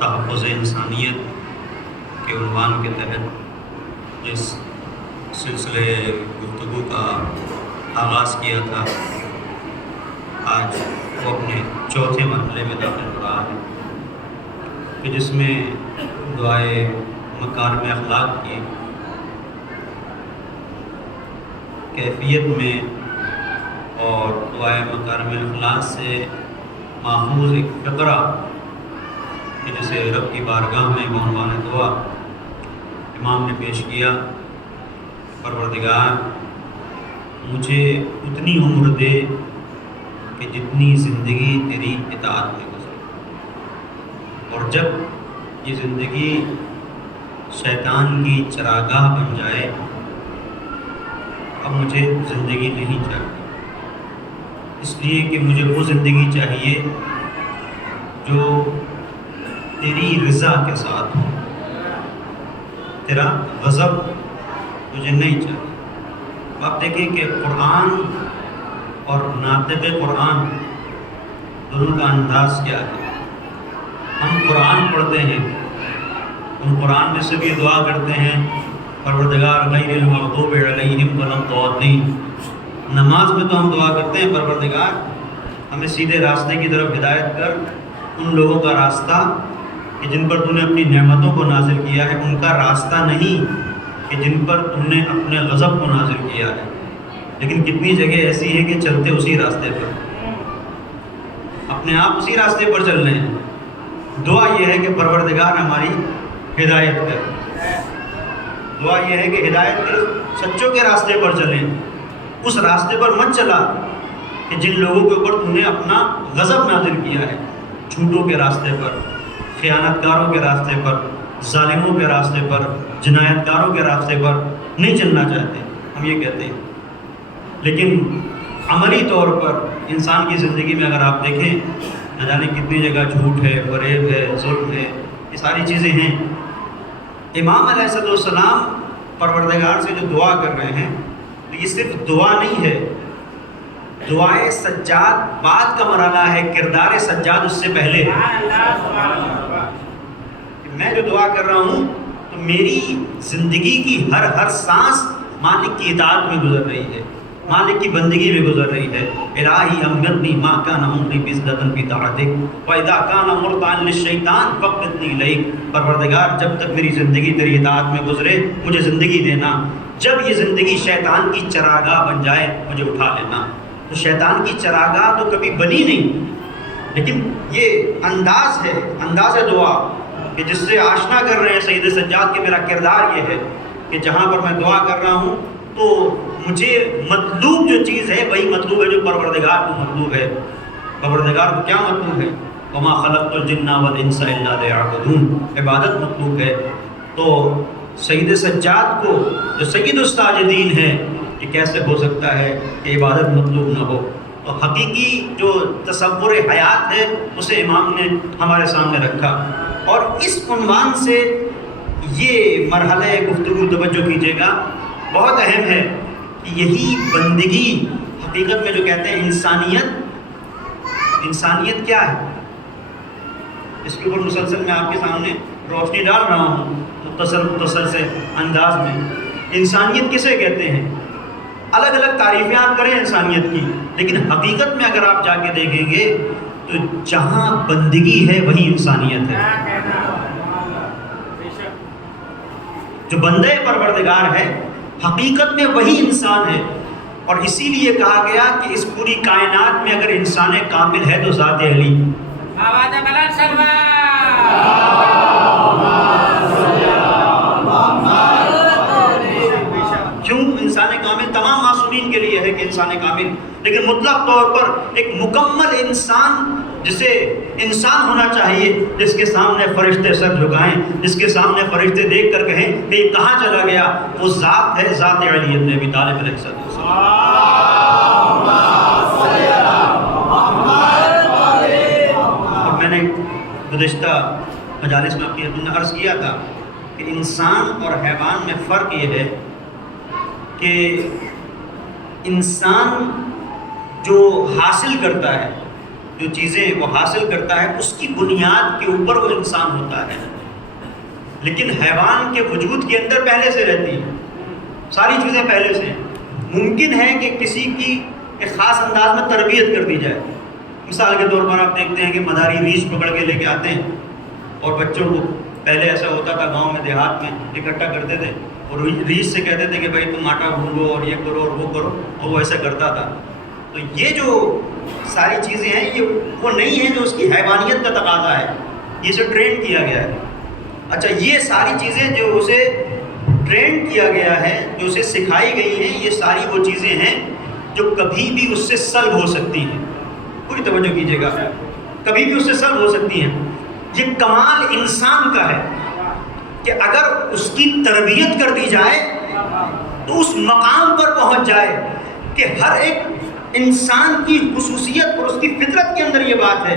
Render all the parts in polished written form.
تحفظ انسانیت کے عنوان کے تحت جس سلسلے گفتگو کا آغاز کیا تھا، آج وہ اپنے چوتھے مرحلے میں داخل ہو رہا ہے کہ جس میں دعائے مکارم اخلاق کی کیفیت میں اور دعائے مکارم اخلاق سے ماخوذ ایک فقرہ کہ جسے رب کی بارگاہ میں بعنوان دعا امام نے پیش کیا، پروردگار مجھے اتنی عمر دے کہ جتنی زندگی تیری اطاعت میں گزرے، اور جب یہ زندگی شیطان کی چراگاہ بن جائے اب مجھے زندگی نہیں چاہیے، اس لیے کہ مجھے وہ زندگی چاہیے جو تیری رضا کے ساتھ ہو، تیرا غضب مجھے نہیں چاہیے۔ آپ دیکھیں کہ قرآن اور ناطق قرآن دونوں کا انداز کیا ہے۔ ہم قرآن پڑھتے ہیں، ہم قرآن میں سے بھی دعا کرتے ہیں پروردگار غیر المغضوب علیہم ولا الضالین۔ نماز میں تو ہم دعا کرتے ہیں پروردگار ہمیں سیدھے راستے کی طرف ہدایت کر، ان لوگوں کا راستہ کہ جن پر تو نے اپنی نعمتوں کو نازل کیا ہے، ان کا راستہ نہیں کہ جن پر تم نے اپنے غضب کو نازل کیا ہے۔ لیکن کتنی جگہ ایسی ہے کہ چلتے اسی راستے پر، اپنے آپ اسی راستے پر چل رہے ہیں۔ دعا یہ ہے کہ پروردگار ہماری ہدایت کر، دعا یہ ہے کہ ہدایت کر، سچوں کے راستے پر چلیں، اس راستے پر مت چلا کہ جن لوگوں کے اوپر تم نے اپنا غضب نازل کیا ہے۔ جھوٹوں کے راستے پر، خیانت کاروں کے راستے پر، ظالموں کے راستے پر، جنایت کاروں کے راستے پر نہیں چلنا چاہتے، ہم یہ کہتے ہیں۔ لیکن عملی طور پر انسان کی زندگی میں اگر آپ دیکھیں، نہ جانے کتنی جگہ جھوٹ ہے، فریب ہے، ظلم ہے، یہ ساری چیزیں ہیں۔ امام علیہ السلام پروردگار سے جو دعا کر رہے ہیں، یہ صرف دعا نہیں ہے، دعائے سجاد بعد کا مرحلہ ہے، کردار سجاد اس سے پہلے ہے۔ میں جو دعا کر رہا ہوں تو میری زندگی کی ہر سانس مالک کی اطاعت میں گزر رہی ہے، مالک کی بندگی میں گزر رہی ہے۔ الہی امرنی ما کان امری بزدن بطاعتک واذا کان مرتعا للشیطان فقدنی الیک۔ پروردگار جب تک میری زندگی تیری اطاعت میں گزرے مجھے زندگی دینا، جب یہ زندگی شیطان کی چراگاہ بن جائے مجھے اٹھا لینا۔ تو شیطان کی چراگاہ تو کبھی بنی نہیں، لیکن یہ انداز ہے، انداز دعا کہ جس سے آشنا کر رہے ہیں سید سجاد کہ میرا کردار یہ ہے کہ جہاں پر میں دعا کر رہا ہوں تو مجھے مطلوب جو چیز ہے وہی مطلوب ہے جو پروردگار کو مطلوب ہے۔ پروردگار کو کیا مطلوب ہے؟ وما خلقت الجن والانس الا لیعبدون، عبادت مطلوب ہے۔ تو سید سجاد کو جو سید الساجدین ہے، یہ کیسے ہو سکتا ہے کہ عبادت مطلوب نہ ہو؟ تو حقیقی جو تصور حیات ہے اسے امام نے ہمارے سامنے رکھا، اور اس عنوان سے یہ مرحلہ گفتگو توجہ کیجیے گا بہت اہم ہے کہ یہی بندگی حقیقت میں جو کہتے ہیں انسانیت کیا ہے، اس کے اوپر مسلسل میں آپ کے سامنے روشنی ڈال رہا ہوں مختصر سے انداز میں۔ انسانیت کسے کہتے ہیں؟ الگ الگ تعریفیں آپ کریں انسانیت کی، لیکن حقیقت میں اگر آپ جا کے دیکھیں گے تو جہاں بندگی ہے وہی انسانیت ہے۔ جو بندے پروردگار ہے حقیقت میں وہی انسان ہے، اور اسی لیے کہا گیا کہ اس پوری کائنات میں اگر انسان کامل ہے تو ذات علی۔ کیوں انسان کامل؟ تمام معصومین کے لیے ہے کہ انسان کامل، لیکن مطلق طور پر ایک مکمل انسان جسے انسان ہونا چاہیے، جس کے سامنے فرشتے سر جھکائیں، جس کے سامنے فرشتے دیکھ کر کہیں کہ یہ کہاں چلا گیا، وہ ذات ہے، ذات علی ابن ابی طالب علیہ السلام۔ اب میں نے گزشتہ مجالس میں آپ کی خدمت میں عرض کیا تھا کہ انسان اور حیوان میں فرق یہ ہے کہ انسان جو حاصل کرتا ہے جو چیزیں وہ حاصل کرتا ہے اس کی بنیاد کے اوپر وہ انسان ہوتا ہے، لیکن حیوان کے وجود کے اندر پہلے سے رہتی ہیں، ساری چیزیں پہلے سے ہیں۔ ممکن ہے کہ کسی کی ایک خاص انداز میں تربیت کر دی جائے، مثال کے طور پر آپ دیکھتے ہیں کہ مداری ریچھ پکڑ کے لے کے آتے ہیں اور بچوں کو، پہلے ایسا ہوتا تھا گاؤں میں دیہات میں اکٹھا کرتے تھے اور ریچھ سے کہتے تھے کہ بھائی تم آٹا بھونو اور یہ کرو اور وہ کرو، اور وہ ایسا کرتا تھا۔ تو یہ جو ساری چیزیں ہیں یہ وہ نہیں ہیں جو اس کی حیوانیت کا تقاضا ہے، یہ اسے ٹرین کیا گیا ہے۔ اچھا، یہ ساری چیزیں جو اسے ٹرین کیا گیا ہے، جو اسے سکھائی گئی ہیں، یہ ساری وہ چیزیں ہیں جو کبھی بھی اس سے سلب ہو سکتی ہیں۔ پوری توجہ کیجیے گا، کبھی بھی اس سے سلب ہو سکتی ہیں۔ یہ کمال انسان کا ہے کہ اگر اس کی تربیت کر دی جائے تو اس مقام پر پہنچ جائے کہ ہر ایک انسان کی خصوصیت اور اس کی فطرت کے اندر یہ بات ہے،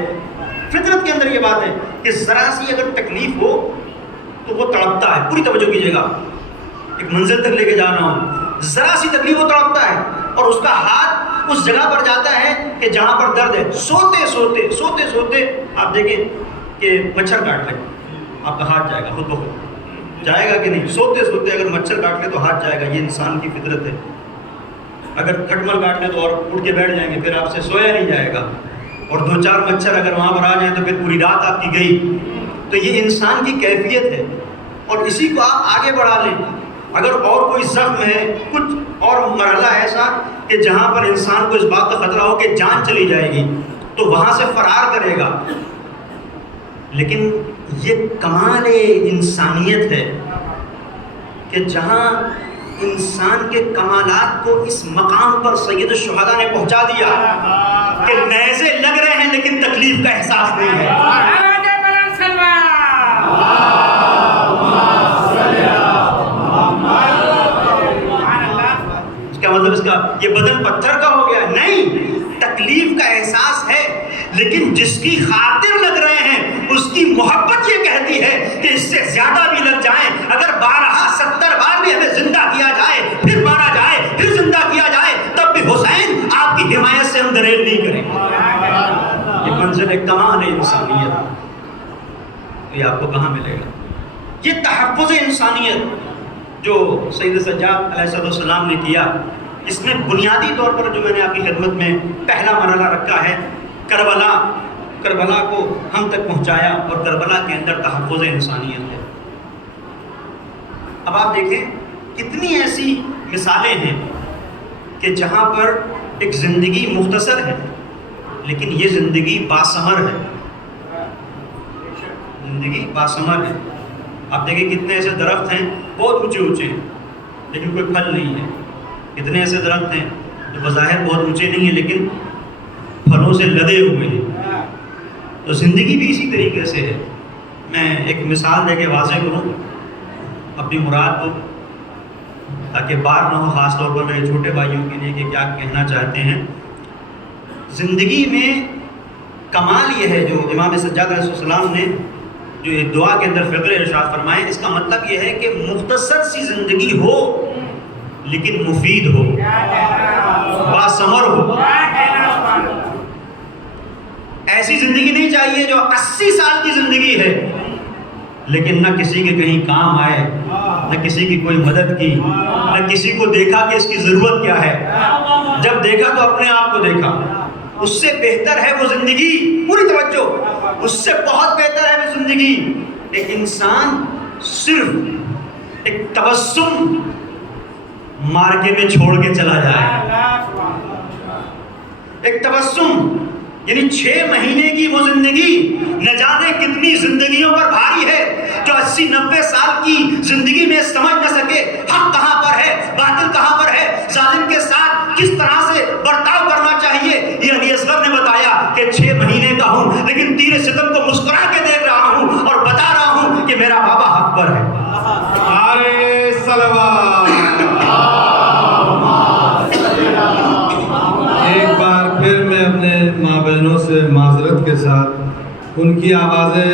فطرت کے اندر یہ بات ہے کہ ذرا سی اگر تکلیف ہو تو وہ تڑپتا ہے۔ پوری توجہ کیجیے گا، ایک منزل تک لے کے جانا ہو، ذرا سی تکلیف وہ تڑپتا ہے اور اس کا ہاتھ اس جگہ پر جاتا ہے کہ جہاں پر درد ہے۔ سوتے سوتے سوتے سوتے آپ دیکھیں کہ مچھر کاٹ لے، آپ کا ہاتھ جائے گا، خود بخود جائے گا کہ نہیں؟ سوتے سوتے اگر مچھر کاٹ لے تو ہاتھ جائے گا، یہ انسان کی فطرت ہے۔ اگر کھٹمل کاٹ لے تو اور اٹھ کے بیٹھ جائیں گے، پھر آپ سے سویا نہیں جائے گا، اور دو چار مچھر اگر وہاں پر آ جائیں تو پھر پوری رات آپ کی گئی۔ تو یہ انسان کی کیفیت ہے، اور اسی کو آپ آگے بڑھا لیں۔ اگر اور کوئی زخم ہے، کچھ اور مرحلہ ایسا کہ جہاں پر انسان کو اس بات کا خطرہ ہو کہ جان چلی جائے گی، تو وہاں سے فرار کرے گا۔ لیکن یہ کمال انسانیت ہے کہ جہاں انسان کے کمالات کو اس مقام پر سید الشہداء نے پہنچا دیا کہ نیزے لگ رہے ہیں لیکن تکلیف کا احساس نہیں ہے۔ کیا مطلب اس کا؟ یہ بدن پتھر کا ہو گیا؟ نہیں، تکلیف کا احساس ہے، لیکن جس کی خاطر لگ رہے ہیں اس کی محبت یہ کہتی ہے کہ اس سے زیادہ بھی لگ جائیں، اگر 12 70 بار بھی ہمیں زندہ کیا جائے، پھر مارا جائے، پھر زندہ کیا جائے، تب بھی حسین آپ کی حمایت سے ہم دریغ نہیں کریں گے۔ یہ منزل کمال انسانیت یہ آپ کو کہاں ملے گا؟ یہ تحفظ انسانیت جو سید سجاد علیہ السلام نے کیا، اس میں بنیادی طور پر جو میں نے آپ کی خدمت میں پہلا مرحلہ رکھا ہے، کربلا کو ہم تک پہنچایا، اور کربلا کے اندر تحفظ انسانیت ہے۔ اب آپ دیکھیں کتنی ایسی مثالیں ہیں کہ جہاں پر ایک زندگی مختصر ہے لیکن یہ زندگی باثمر ہے، زندگی باثمر ہے۔ آپ دیکھیں کتنے ایسے درخت ہیں بہت اونچے اونچے ہیں لیکن کوئی پھل نہیں ہے، کتنے ایسے درخت ہیں جو بظاہر بہت اونچے نہیں ہیں لیکن پھلوں سے لدے ہوئے ہیں۔ تو زندگی بھی اسی طریقے سے ہے۔ میں ایک مثال دے کے واضح کروں اپنی مراد کو، تاکہ بار نہ ہو، خاص طور پر میرے چھوٹے بھائیوں کے لیے کہ کیا کہنا چاہتے ہیں۔ زندگی میں کمال یہ ہے جو امام سجاد علیہ السلام نے جو دعا کے اندر فقرے ارشاد فرمائے، اس کا مطلب یہ ہے کہ مختصر سی زندگی ہو لیکن مفید ہو، باثمر ہو۔ ایسی زندگی نہیں چاہیے جو 80 سال کی زندگی ہے لیکن نہ کسی کے کہیں کام آئے، نہ کسی کی کوئی مدد کی، نہ کسی کو دیکھا کہ اس کی ضرورت کیا ہے، جب دیکھا تو اپنے آپ کو دیکھا۔ اس سے بہتر ہے وہ زندگی، پوری توجہ، اس سے بہت بہتر ہے وہ زندگی ایک انسان صرف ایک تبسم مارکے میں چھوڑ کے چلا جائے۔ ایک تبسم یعنی 6 مہینے کی وہ زندگی نہ جانے کتنی زندگیوں پر بھاری ہے جو 80-90 سال کی زندگی میں سمجھ نہ سکے حق کہاں پر ہے، باطل کہاں پر ہے، ظالم کے ساتھ کس طرح سے برتاؤ کرنا چاہیے۔ یہ علی اصغر نے بتایا کہ 6 مہینے کا ہوں لیکن تیر ستم کو مسکرا کے دیکھ رہا ہوں اور بتا رہا ہوں کہ میرا بابا حق پر ہے۔ نعرے صلوات۔ ایک بار پھر میں اپنے ماں بہنوں سے معذرت کے ساتھ، ان کی آوازیں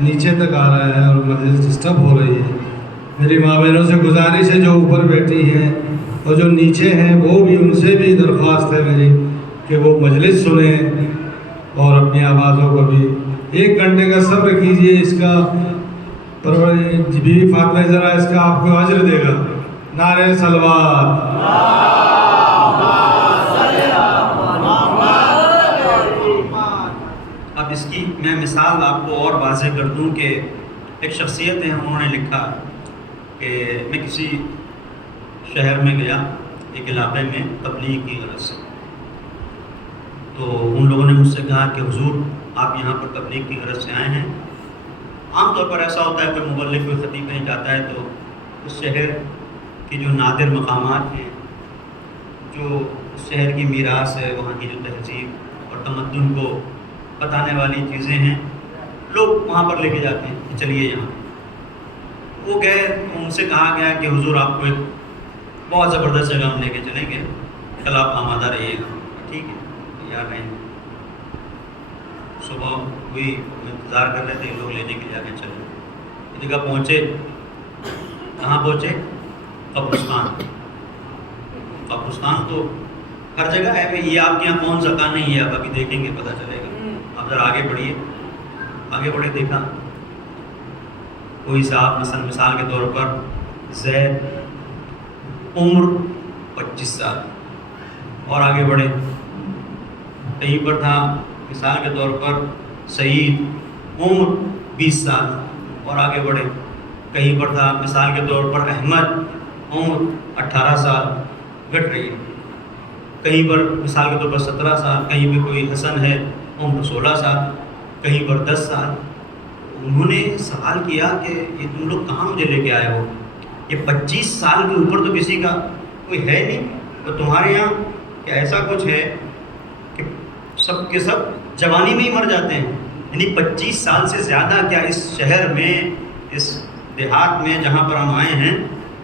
نیچے تک آ رہا ہے اور مجلس ڈسٹرب ہو رہی ہے۔ میری ماں بہنوں سے گزارش ہے جو اوپر بیٹھی ہیں اور جو نیچے ہیں، وہ بھی ان سے بھی درخواست ہے میری کہ وہ مجلس سنیں اور اپنی آوازوں کو بھی 1 گھنٹے کا صبر کیجئے، اس کا بیوی فاطمہ ذرا اس کا آپ کو اجر دے گا۔ نعرہ صلوات۔ اب اس کی میں مثال آپ کو اور واضح کر دوں کہ ایک شخصیت ہے، انہوں نے لکھا کہ میں کسی شہر میں گیا، ایک علاقے میں تبلیغ کی غرض سے، تو ان لوگوں نے مجھ سے کہا کہ حضور آپ یہاں پر تبلیغ کی غرض سے آئے ہیں۔ عام طور پر ایسا ہوتا ہے کوئی مبلغ کوئی خطیب کہیں جاتا ہے تو اس شہر کی جو نادر مقامات ہیں، جو اس شہر کی میراث ہے، وہاں کی جو تہذیب اور تمدن کو بتانے والی چیزیں ہیں، لوگ وہاں پر لے کے جاتے ہیں کہ چلیے یہاں۔ وہ گئے، ان سے کہا گیا کہ حضور آپ کو ایک بہت زبردست جگہ ہم لے کے چلیں گے، کل آپ آمادہ رہیے گا۔ ٹھیک ہے یار، نہیں صبح ہوئی، انتظار کر رہے تھے لوگ لینے کے لیے، آگے چلے ایک جگہ پہنچے۔ کہاں پہنچے؟ قبرستان۔ قبرستان تو ہر جگہ ہے بھائی، یہ آپ کے یہاں کون سا کا نہیں ہے، آپ ابھی دیکھیں گے پتہ چلے گا۔ اب ذرا آگے بڑھیے، آگے بڑھے، دیکھا کوئی صاحب مثال کے طور پر زید، عمر 25 سال، اور آگے بڑھے کہیں پر تھا مثال کے طور پر سعید، عمر 20 سال، اور آگے بڑھے کہیں پر تھا مثال کے طور پر احمد، عمر 18 سال، گھٹ رہی ہے، کہیں پر مثال کے طور پر 17 سال، کہیں پہ کوئی حسن ہے عمر 16 سال، کہیں پر 10 سال۔ انہوں نے سوال کیا کہ یہ تم لوگ کہاں مجھے لے کے آئے ہو؟ یہ 25 سال کے اوپر تو کسی کا کوئی ہے نہیں، تو تمہارے یہاں کیا ایسا کچھ ہے کہ سب کے سب جوانی میں ہی مر جاتے ہیں؟ یعنی 25 سال سے زیادہ کیا اس شہر میں، اس دیہات میں جہاں پر ہم آئے ہیں،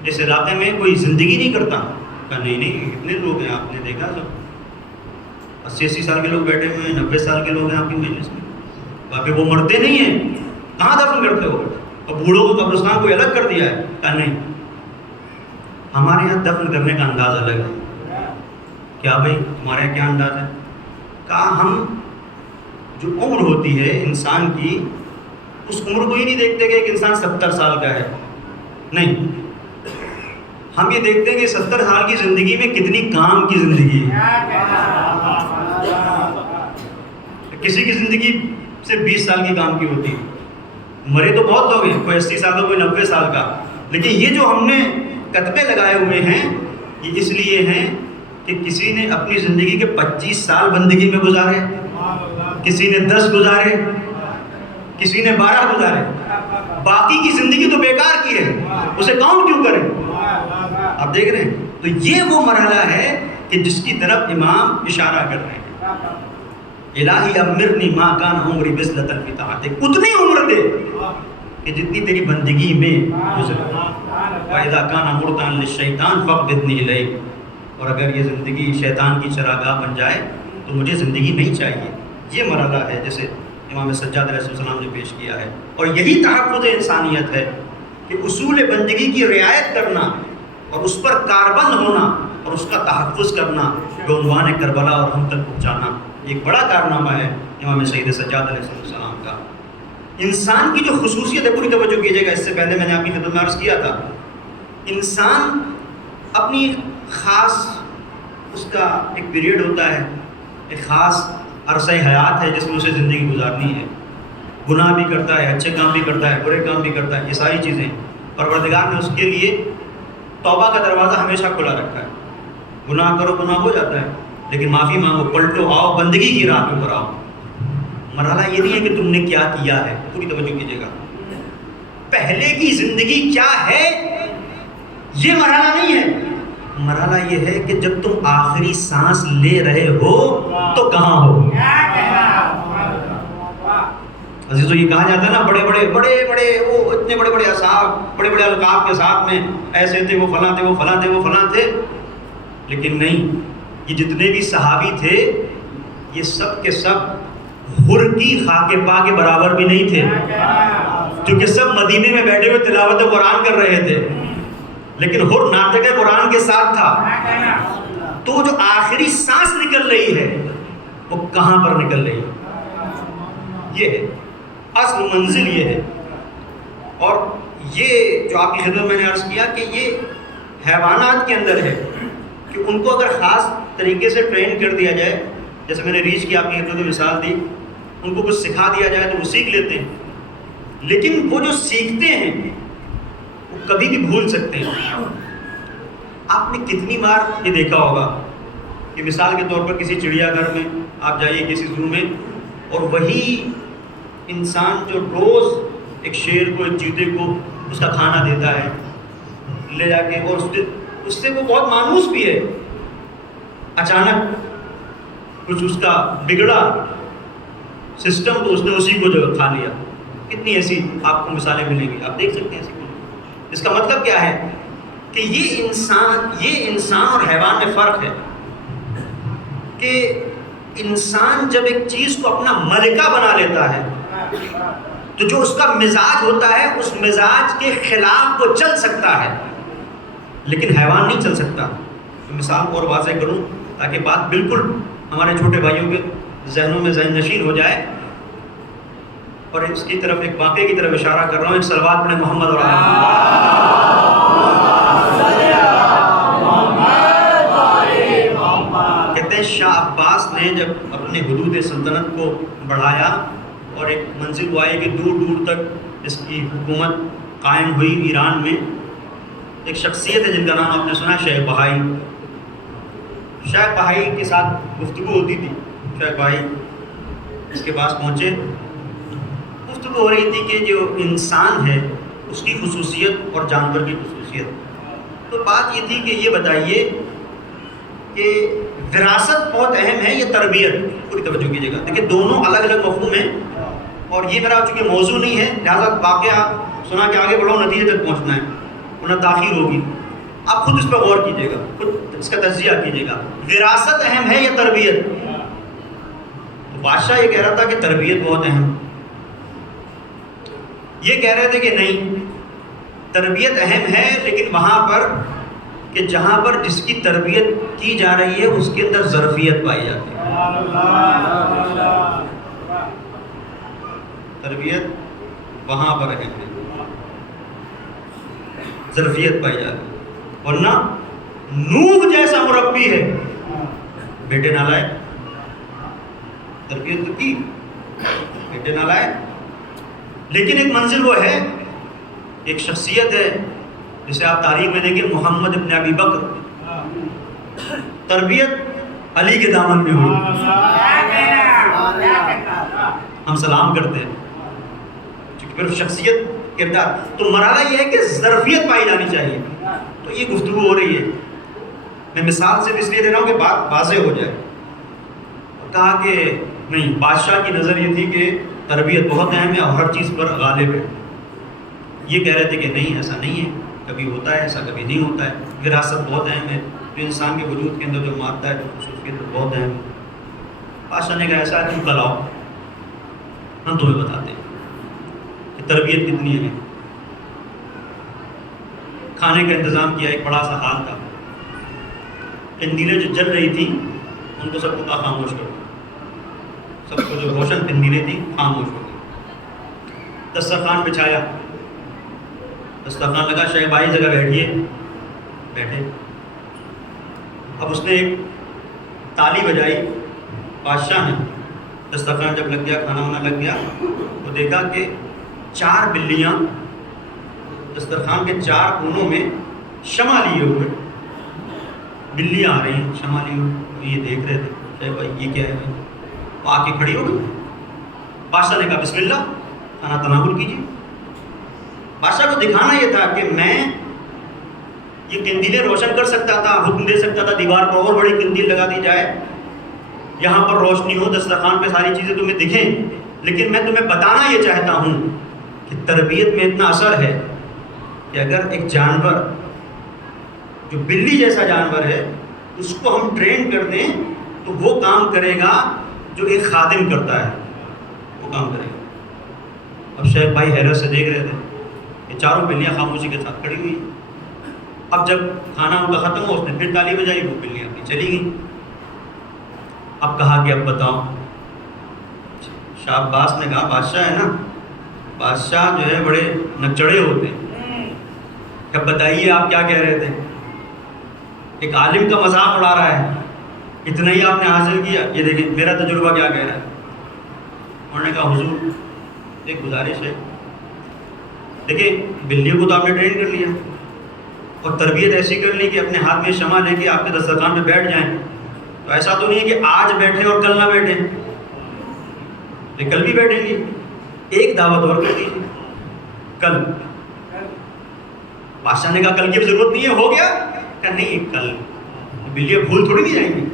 اس علاقے میں کوئی زندگی نہیں کرتا؟ کہا نہیں، اتنے لوگ ہیں، آپ نے دیکھا سب 80 سال کے لوگ بیٹھے ہوئے ہیں، 90 سال کے لوگ ہیں آپ کی مجلس میں، باقی وہ مرتے نہیں ہیں، کہاں دفن کرتے ہو؟ اور بوڑھوں کو قبرستان کو الگ کر دیا ہے؟ کہا نہیں، ہمارے یہاں دفن کرنے کا انداز الگ ہے۔ کیا بھائی تمہارے یہاں کیا انداز ہے؟ کہا ہم جو عمر ہوتی ہے انسان کی، اس عمر کو ہی نہیں دیکھتے کہ ایک انسان 70 سال کا ہے، نہیں، ہم یہ دیکھتے ہیں کہ 70 سال کی زندگی میں کتنی کام کی زندگی ہے۔ کسی کی زندگی صرف 20 سال کی کام کی ہوتی ہے، مرے تو بہت لوگ ہیں، کوئی 80 سال کا، کوئی 90 سال کا، لیکن یہ جو ہم نے کتبے لگائے ہوئے ہیں یہ اس لیے ہیں کہ کسی نے اپنی زندگی کے 25 سال بندگی میں گزارے، کسی نے 10 گزارے، کسی نے 12 گزارے، باقی کی زندگی تو بیکار کی ہے، اسے کاؤنٹ کیوں کریں؟ آپ دیکھ رہے ہیں، تو یہ وہ مرحلہ ہے کہ جس کی طرف امام اشارہ کر رہے ہیں۔ الہی امرنی ما کان عمری بذلۃ فی طاعتک، اتنی عمر دے کہ جتنی تیری بندگی میں گزرے۔ وَإِذَا كَانَ مُرْتَعًا لِلشَّيْطَانِ فَاقْبِضْنِی إِلَیک، اور اگر یہ زندگی شیطان کی چراگاہ بن جائے تو مجھے زندگی نہیں چاہیے۔ یہ مرحلہ ہے جیسے امام سجاد علیہ السلام نے پیش کیا ہے، اور یہی تحفظ انسانیت ہے کہ اصول بندگی کی رعایت کرنا اور اس پر کاربند ہونا اور اس کا تحفظ کرنا، بعنوان کربلا اور ہم تک پہنچانا، ایک بڑا کارنامہ ہے امام سید سجاد علیہ السلام کا۔ انسان کی جو خصوصیت ہے، پوری توجہ کیجیے گا، اس سے پہلے میں نے آپ کی خدمت میں عرض کیا تھا، انسان اپنی خاص اس کا ایک پیریڈ ہوتا ہے، ایک خاص عرصہ حیات ہے جس میں اسے زندگی گزارنی ہے، گناہ بھی کرتا ہے، اچھے کام بھی کرتا ہے، برے کام بھی کرتا ہے، یہ ساری چیزیں پروردگار نے اس کے لیے توبہ کا دروازہ ہمیشہ کھلا رکھا ہے۔ گناہ کرو، گناہ ہو جاتا ہے، لیکن معافی مانگو، پلٹو، آؤ بندگی کی راہ پر آؤ۔ مرحلہ یہ نہیں ہے کہ تم نے کیا کیا ہے، پوری توجہ کیجیے گا، پہلے کی زندگی کیا ہے یہ مرحلہ نہیں ہے، مرحلہ یہ ہے کہ جب تم آخری سانس لے رہے ہو تو کہاں ہو۔ عزیزو، یہ کہا جاتا ہے نا، بڑے وہ اتنے بڑے اصحاب، بڑے القاب کے ساتھ میں ایسے تھے، وہ فلاں تھے، وہ فلاں تھے، وہ فلاں تھے، لیکن نہیں، یہ جتنے بھی صحابی تھے یہ سب کے سب حر کی خاک پا کے برابر بھی نہیں تھے، کیونکہ سب مدینے میں بیٹھے ہوئے تلاوت قرآن کر رہے تھے، لیکن حر ناطق قرآن کے ساتھ تھا۔ تو جو آخری سانس نکل رہی ہے وہ کہاں پر نکل رہی ہے؟ یہ ہے، اصل منزل یہ ہے۔ اور یہ جو آپ کی خدمت میں نے عرض کیا کہ یہ حیوانات کے اندر ہے کہ ان کو اگر خاص طریقے سے ٹرین کر دیا جائے، جیسے میں نے ریچھ کی آپ کی خدمت میں مثال دی، ان کو کچھ سکھا دیا جائے تو وہ سیکھ لیتے ہیں، لیکن وہ جو سیکھتے ہیں وہ کبھی بھی بھول سکتے ہیں۔ آپ نے کتنی بار یہ دیکھا ہوگا کہ مثال کے طور پر کسی چڑیا گھر میں آپ جائیے، کسی زو میں، اور وہی انسان جو روز ایک شیر کو، ایک چیتے کو اس کا کھانا دیتا ہے لے جا کے، اور اس سے وہ بہت مانوس بھی ہے، اچانک کچھ اس کا بگڑا سسٹم تو اس نے اسی کو جو کھا لیا۔ کتنی ایسی آپ کو مثالیں ملیں گی، آپ دیکھ سکتے ہیں ایسی۔ اس کا مطلب کیا ہے کہ یہ انسان اور حیوان میں فرق ہے کہ انسان جب ایک چیز کو اپنا ملکہ بنا لیتا ہے تو جو اس کا مزاج ہوتا ہے اس مزاج کے خلاف وہ چل سکتا ہے، لیکن حیوان نہیں چل سکتا۔ مثال کو اور واضح کروں تاکہ بات بالکل ہمارے چھوٹے بھائیوں کے ذہنوں میں ذہن نشین ہو جائے، اور اس کی طرف ایک واقعے کی طرف اشارہ کر رہا ہوں۔ ایک صلوات پڑھیں محمد اور کہتے ہیں شاہ عباس نے جب اپنے حدود سلطنت کو بڑھایا اور ایک منزل کو آئی کہ دور دور تک اس کی حکومت قائم ہوئی ایران میں، ایک شخصیت ہے جن کا نام آپ نے سنا، شیخ بہائی۔ شیخ بہائی کے ساتھ گفتگو ہوتی تھی، شیخ بہائی اس کے پاس پہنچے، گفتگو ہو رہی تھی کہ جو انسان ہے اس کی خصوصیت اور جانور کی خصوصیت۔ تو بات یہ تھی کہ یہ بتائیے کہ وراثت بہت اہم ہے، یہ تربیت، پوری توجہ کیجیے گا، دیکھیں دونوں الگ الگ مفہوم ہیں، اور یہ میرا چونکہ موضوع نہیں ہے لہٰذا واقعہ سنا کے آگے بڑھو، نتیجے تک پہنچنا ہے ورنہ تاخیر ہوگی۔ آپ خود اس پہ غور کیجیے گا، خود اس کا تجزیہ کیجیے گا، وراثت اہم ہے یا تربیت؟ تو بادشاہ یہ کہہ رہا تھا کہ تربیت بہت اہم، یہ کہہ رہے تھے کہ نہیں تربیت اہم ہے، لیکن وہاں پر کہ جہاں پر جس کی تربیت کی جا رہی ہے اس کے اندر ظرفیت پائی جاتی ہے، تربیت وہاں پر اہم ہے، ظرفیت پائی جاتی ہے۔ ورنہ نوح جیسا مربی ہے، بیٹے نالائق، تربیت تو کی، بیٹے نالائق، لیکن ایک منزل وہ ہے، ایک شخصیت ہے جسے آپ تاریخ میں دیکھیں، محمد ابن ابی بکر، تربیت علی کے دامن میں ہوئی، ہم سلام کرتے ہیں چونکہ پھر شخصیت کردار، تو مرحلہ یہ ہے کہ ظرفیت پائی جانی چاہیے۔ تو یہ گفتگو ہو رہی ہے، میں مثال صرف اس لیے دے رہا ہوں کہ بات واضح ہو جائے۔ کہا کہ نہیں، بادشاہ کی نظر یہ تھی کہ تربیت بہت اہم ہے اور ہر چیز پر غالب ہے۔ یہ کہہ رہے تھے کہ نہیں ایسا نہیں ہے، کبھی ہوتا ہے ایسا، کبھی نہیں ہوتا ہے، وراثت بہت اہم ہے، جو انسان کے وجود کے اندر جو مادہ ہے جو خصوصیت بہت اہم ہے۔ بادشاہ نے کہا ایسا ہے، تم کل آؤ، ہم تمہیں بتاتے ہیں کہ تربیت کتنی ہے۔ کھانے کا انتظام کیا، ایک بڑا سا ہال تھا، قندیلیں جو جل رہی تھیں ان کو سب کو کہا خاموش کرو، سب کو جو روشن قندیلیں تھیں خاموش ہو گئی۔ دسترخوان بچھایا، دسترخوان لگا، شیخ بھائی جگہ بیٹھیے، بیٹھے۔ اب اس نے ایک تالی بجائی بادشاہ نے، دسترخوان جب لگ گیا، کھانا وانا لگ گیا، تو دیکھا کہ 4 بلیاں دسترخوان کے 4 کونوں میں شمع لیے ہوئے، بلیاں آ رہی ہیں شمع لیے ہوئے، یہ دیکھ رہے تھے، شیخ بھائی یہ کیا ہے؟ وہ آ کے کھڑی ہو گئی۔ بادشاہ نے کہا بسم اللہ، کھانا تناول کیجیے۔ بادشاہ کو دکھانا یہ تھا کہ میں یہ قندیلیں روشن کر سکتا تھا، حکم دے سکتا تھا دیوار پر اور بڑی قندیل لگا دی جائے، یہاں پر روشنی ہو، دسترخوان پہ ساری چیزیں تمہیں دکھیں، لیکن میں تمہیں بتانا یہ چاہتا ہوں کہ تربیت میں اتنا اثر ہے کہ اگر ایک جانور جو بلی جیسا جانور ہے اس کو ہم ٹرین کر دیں تو وہ کام کرے گا جو ایک خادم کرتا ہے، وہ کام کرے گا۔ اب شیخ بھائی حیرت سے دیکھ رہے تھے، یہ 4 بلیاں خاموشی کے ساتھ کھڑی ہوئی۔ اب جب کھانا ان کا ختم ہوا، اس نے پھر تالی بجائی، وہ بلیاں اپنی چلی گئیں۔ اب کہا کہ اب بتاؤ، شاہ عباس نے کہا بادشاہ ہے نا، بادشاہ جو ہے بڑے نچڑے ہوتے ہیں، کہ بتائیے آپ کیا کہہ رہے تھے؟ ایک عالم کا مذاق اڑا رہا ہے، اتنا ہی آپ نے حاصل کیا، یہ دیکھیں میرا تجربہ کیا کہہ رہا ہے۔ انہوں نے کہا حضور ایک گزارش ہے، دیکھیں بلیوں کو تو آپ نے ٹرین کر لیا اور تربیت ایسی کر لی کہ اپنے ہاتھ میں شمع لے کے آپ کے دسترخوان پہ بیٹھ جائیں، تو ایسا تو نہیں ہے کہ آج بیٹھیں اور کل نہ بیٹھیں، لیکن کل بھی بیٹھیں گے، ایک دعوت اور کر دیجیے کل۔ بادشاہ نے کہا کل کی ضرورت نہیں ہے، ہو گیا؟ کہ نہیں، کل بلیاں بھول تھوڑی نہیں جائیں گی،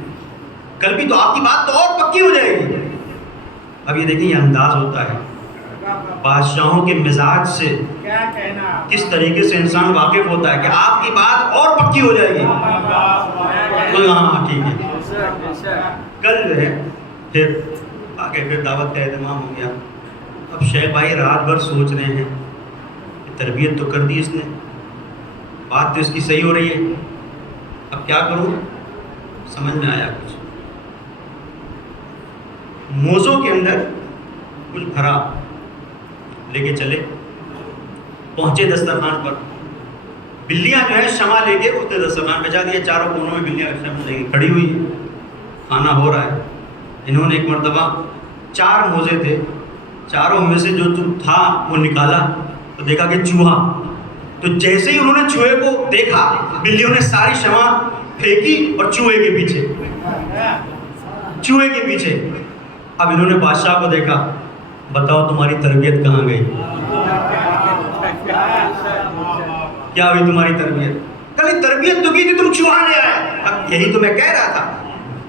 کل بھی تو آپ کی بات تو اور پکی ہو جائے گی۔ اب یہ دیکھیں یہ انداز ہوتا ہے بادشاہوں کے مزاج سے، کس طریقے سے انسان واقف ہوتا ہے کہ آپ کی بات اور پکی ہو جائے گی۔ ہاں ٹھیک ہے، کل جو ہے پھر آگے پھر دعوت کا اہتمام ہو گیا۔ اب شیخ بھائی رات بھر سوچ رہے ہیں کہ تربیت تو کر دی اس نے، بات تو اس کی صحیح ہو رہی ہے، اب کیا کروں؟ سمجھ میں آیا کچھ، موزوں کے اندر کچھ بھرا، لے کے چلے، پہنچے دسترخوان پر، بلیاں جو ہے شمع لے کے اس نے دسترخوان بچا دیا، چاروں کونوں میں بلیاں شمع لے کے کھڑی ہوئی ہیں، کھانا ہو رہا ہے۔ انہوں نے ایک مرتبہ 4 موزے تھے، چاروں میں سے جو تھا وہ نکالا تو دیکھا کہ چوہا، تو جیسے ہی انہوں نے چوہے کو دیکھا بلیوں نے ساری شمع پھینکی اور چوہے کے پیچھے۔ اب انہوں نے بادشاہ کو دیکھا، بتاؤ تمہاری تربیت کہاں گئی؟ کیا ہوئی تمہاری تربیت؟ کل تربیت تو کی تھی، تم چوہا لے آئے۔ اب یہی تو میں کہہ رہا تھا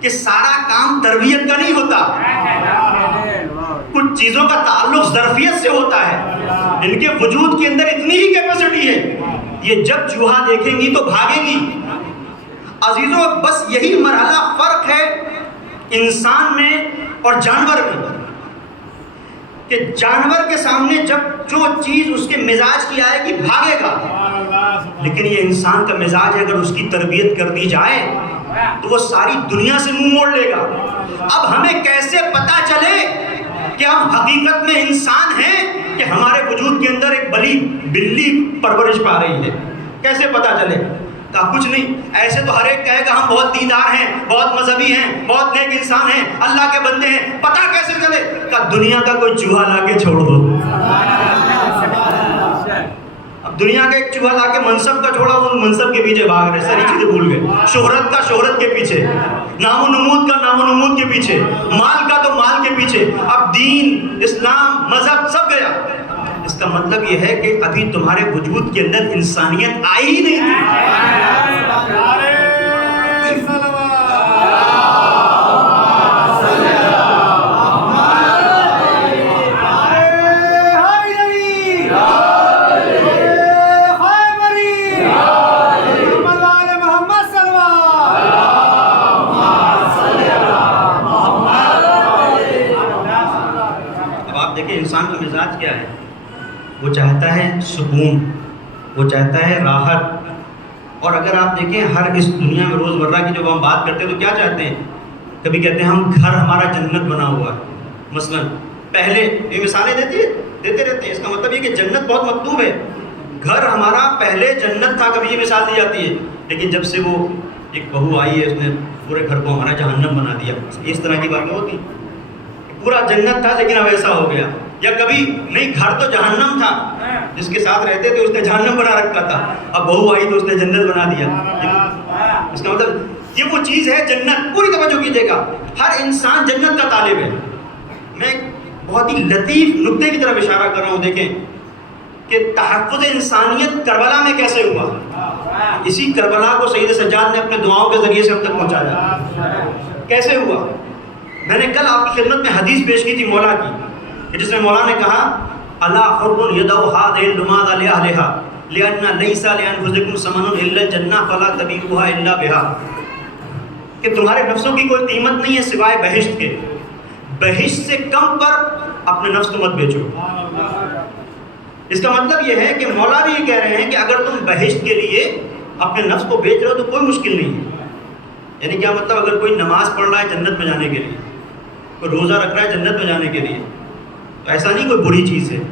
کہ سارا کام تربیت کا نہیں ہوتا، کچھ چیزوں کا تعلق ظرفیت سے ہوتا ہے، ان کے وجود کے اندر اتنی ہی کیپیسٹی ہے، یہ جب چوہا دیکھیں گی تو بھاگے گی۔ عزیزوں بس یہی مرحلہ فرق ہے انسان میں اور جانور میں، کہ جانور کے سامنے جب جو چیز اس کے مزاج کی آئے گی بھاگے گا، لیکن یہ انسان کا مزاج ہے، اگر اس کی تربیت کر دی جائے تو وہ ساری دنیا سے منہ موڑ لے گا۔ اب ہمیں کیسے پتا چلے کہ ہم حقیقت میں انسان ہیں کہ ہمارے وجود کے اندر ایک بلی پرورش پا رہی ہے؟ کیسے پتا چلے؟ کہا کچھ نہیں، ایسے تو ہر ایک کہے گا ہم بہت دیندار ہیں، بہت مذہبی ہیں، بہت نیک انسان ہیں، اللہ کے بندے ہیں، پتا کیسے چلے؟ کہا دنیا کا کوئی چوہا لا کے چھوڑ دو۔ اب دنیا کا ایک چوہا لا کے منصب کا چھوڑا، وہ منصب کے پیچھے بھاگ رہے، ساری چیزیں بھول گئے، شہرت کا شہرت کے پیچھے، نام و نمود کا نام و نمود کے پیچھے، مال کا تو مال کے پیچھے، اب دین اسلام مذہب سب گیا۔ اس کا مطلب یہ ہے کہ ابھی تمہارے وجود کے اندر انسانیت آئی ہی نہیں تھی۔ انسان کا مزاج کیا ہے؟ وہ چاہتا ہے سکون، وہ چاہتا ہے راحت۔ اور اگر آپ دیکھیں ہر اس دنیا میں روزمرہ کی جب ہم بات کرتے ہیں تو کیا چاہتے ہیں؟ کبھی کہتے ہیں ہم گھر ہمارا جنت بنا ہوا ہے، مثلا پہلے یہ مثالیں دیتے رہتے ہیں، اس کا مطلب یہ کہ جنت بہت مطلوب ہے، گھر ہمارا پہلے جنت تھا، کبھی یہ مثال دی جاتی ہے، لیکن جب سے وہ ایک بہو آئی ہے اس نے پورے گھر کو ہمارا جہنم بنا دیا، اس طرح کی باتیں ہوتی، پورا جنت تھا لیکن اب ایسا ہو گیا۔ یا کبھی نہیں، گھر تو جہنم تھا، جس کے ساتھ رہتے تھے اس نے جہنم بنا رکھا تھا، اب بہو آئی تو اس نے جنت بنا دیا۔ اس کا مطلب یہ وہ چیز ہے جنت۔ پوری توجہ کیجیے گا، ہر انسان جنت کا طالب ہے۔ میں بہت ہی لطیف نکتے کی طرف اشارہ کر رہا ہوں، دیکھیں کہ تحفظ انسانیت کربلا میں کیسے ہوا۔ اسی کربلا کو سید سجاد نے اپنے دعاؤں کے ذریعے سے ہم تک پہنچایا۔ کیسے ہوا؟ میں نے کل آپ کی خدمت میں حدیث پیش کی تھی مولا کی، جس میں مولا نے کہا الا حر یدعو هذه اللماض لاهلها لان ليس لانفسكم ثمن الا الجنہ فلا تبيعوها الا بها، کہ تمہارے نفسوں کی کوئی قیمت نہیں ہے سوائے بہشت کے، بہشت سے کم پر اپنے نفس کو مت بیچو۔ اس کا مطلب یہ ہے کہ مولا بھی یہ کہہ رہے ہیں کہ اگر تم بہشت کے لیے اپنے نفس کو بیچ رہے ہو تو کوئی مشکل نہیں ہے۔ یعنی کیا مطلب؟ اگر کوئی نماز پڑھ رہا ہے جنت میں جانے کے لیے، کوئی روزہ رکھ رہا ہے جنت میں جانے کے لیے، تو ایسا نہیں کوئی بری چیز ہے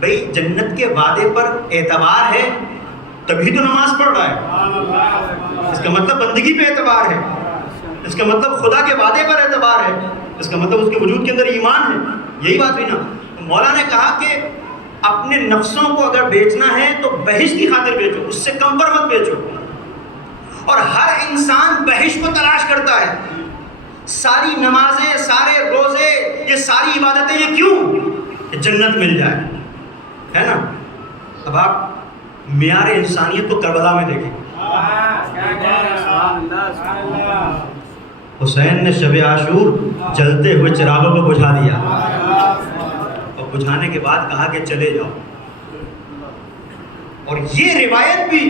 بھائی، جنت کے وعدے پر اعتبار ہے تبھی تو نماز پڑھ رہا ہے، اس کا مطلب بندگی پہ اعتبار ہے، اس کا مطلب خدا کے وعدے پر اعتبار ہے، اس کا مطلب اس کے وجود کے اندر ایمان ہے. یہی بات ہوئی نا. مولا نے کہا کہ اپنے نفسوں کو اگر بیچنا ہے تو بہشت کی خاطر بیچو، اس سے کم پر مت بیچو. اور ہر انسان بہشت کو تلاش کرتا ہے. ساری نمازیں، سارے روزے، یہ ساری عبادتیں، یہ کیوں؟ کہ جنت مل جائے، ہے نا. اب آپ معیار انسانیت کو کربلا میں دیکھیں. حسین نے شب عاشور جلتے ہوئے چراغوں کو بجھا دیا اور بجھانے کے بعد کہا کہ چلے جاؤ. اور یہ روایت بھی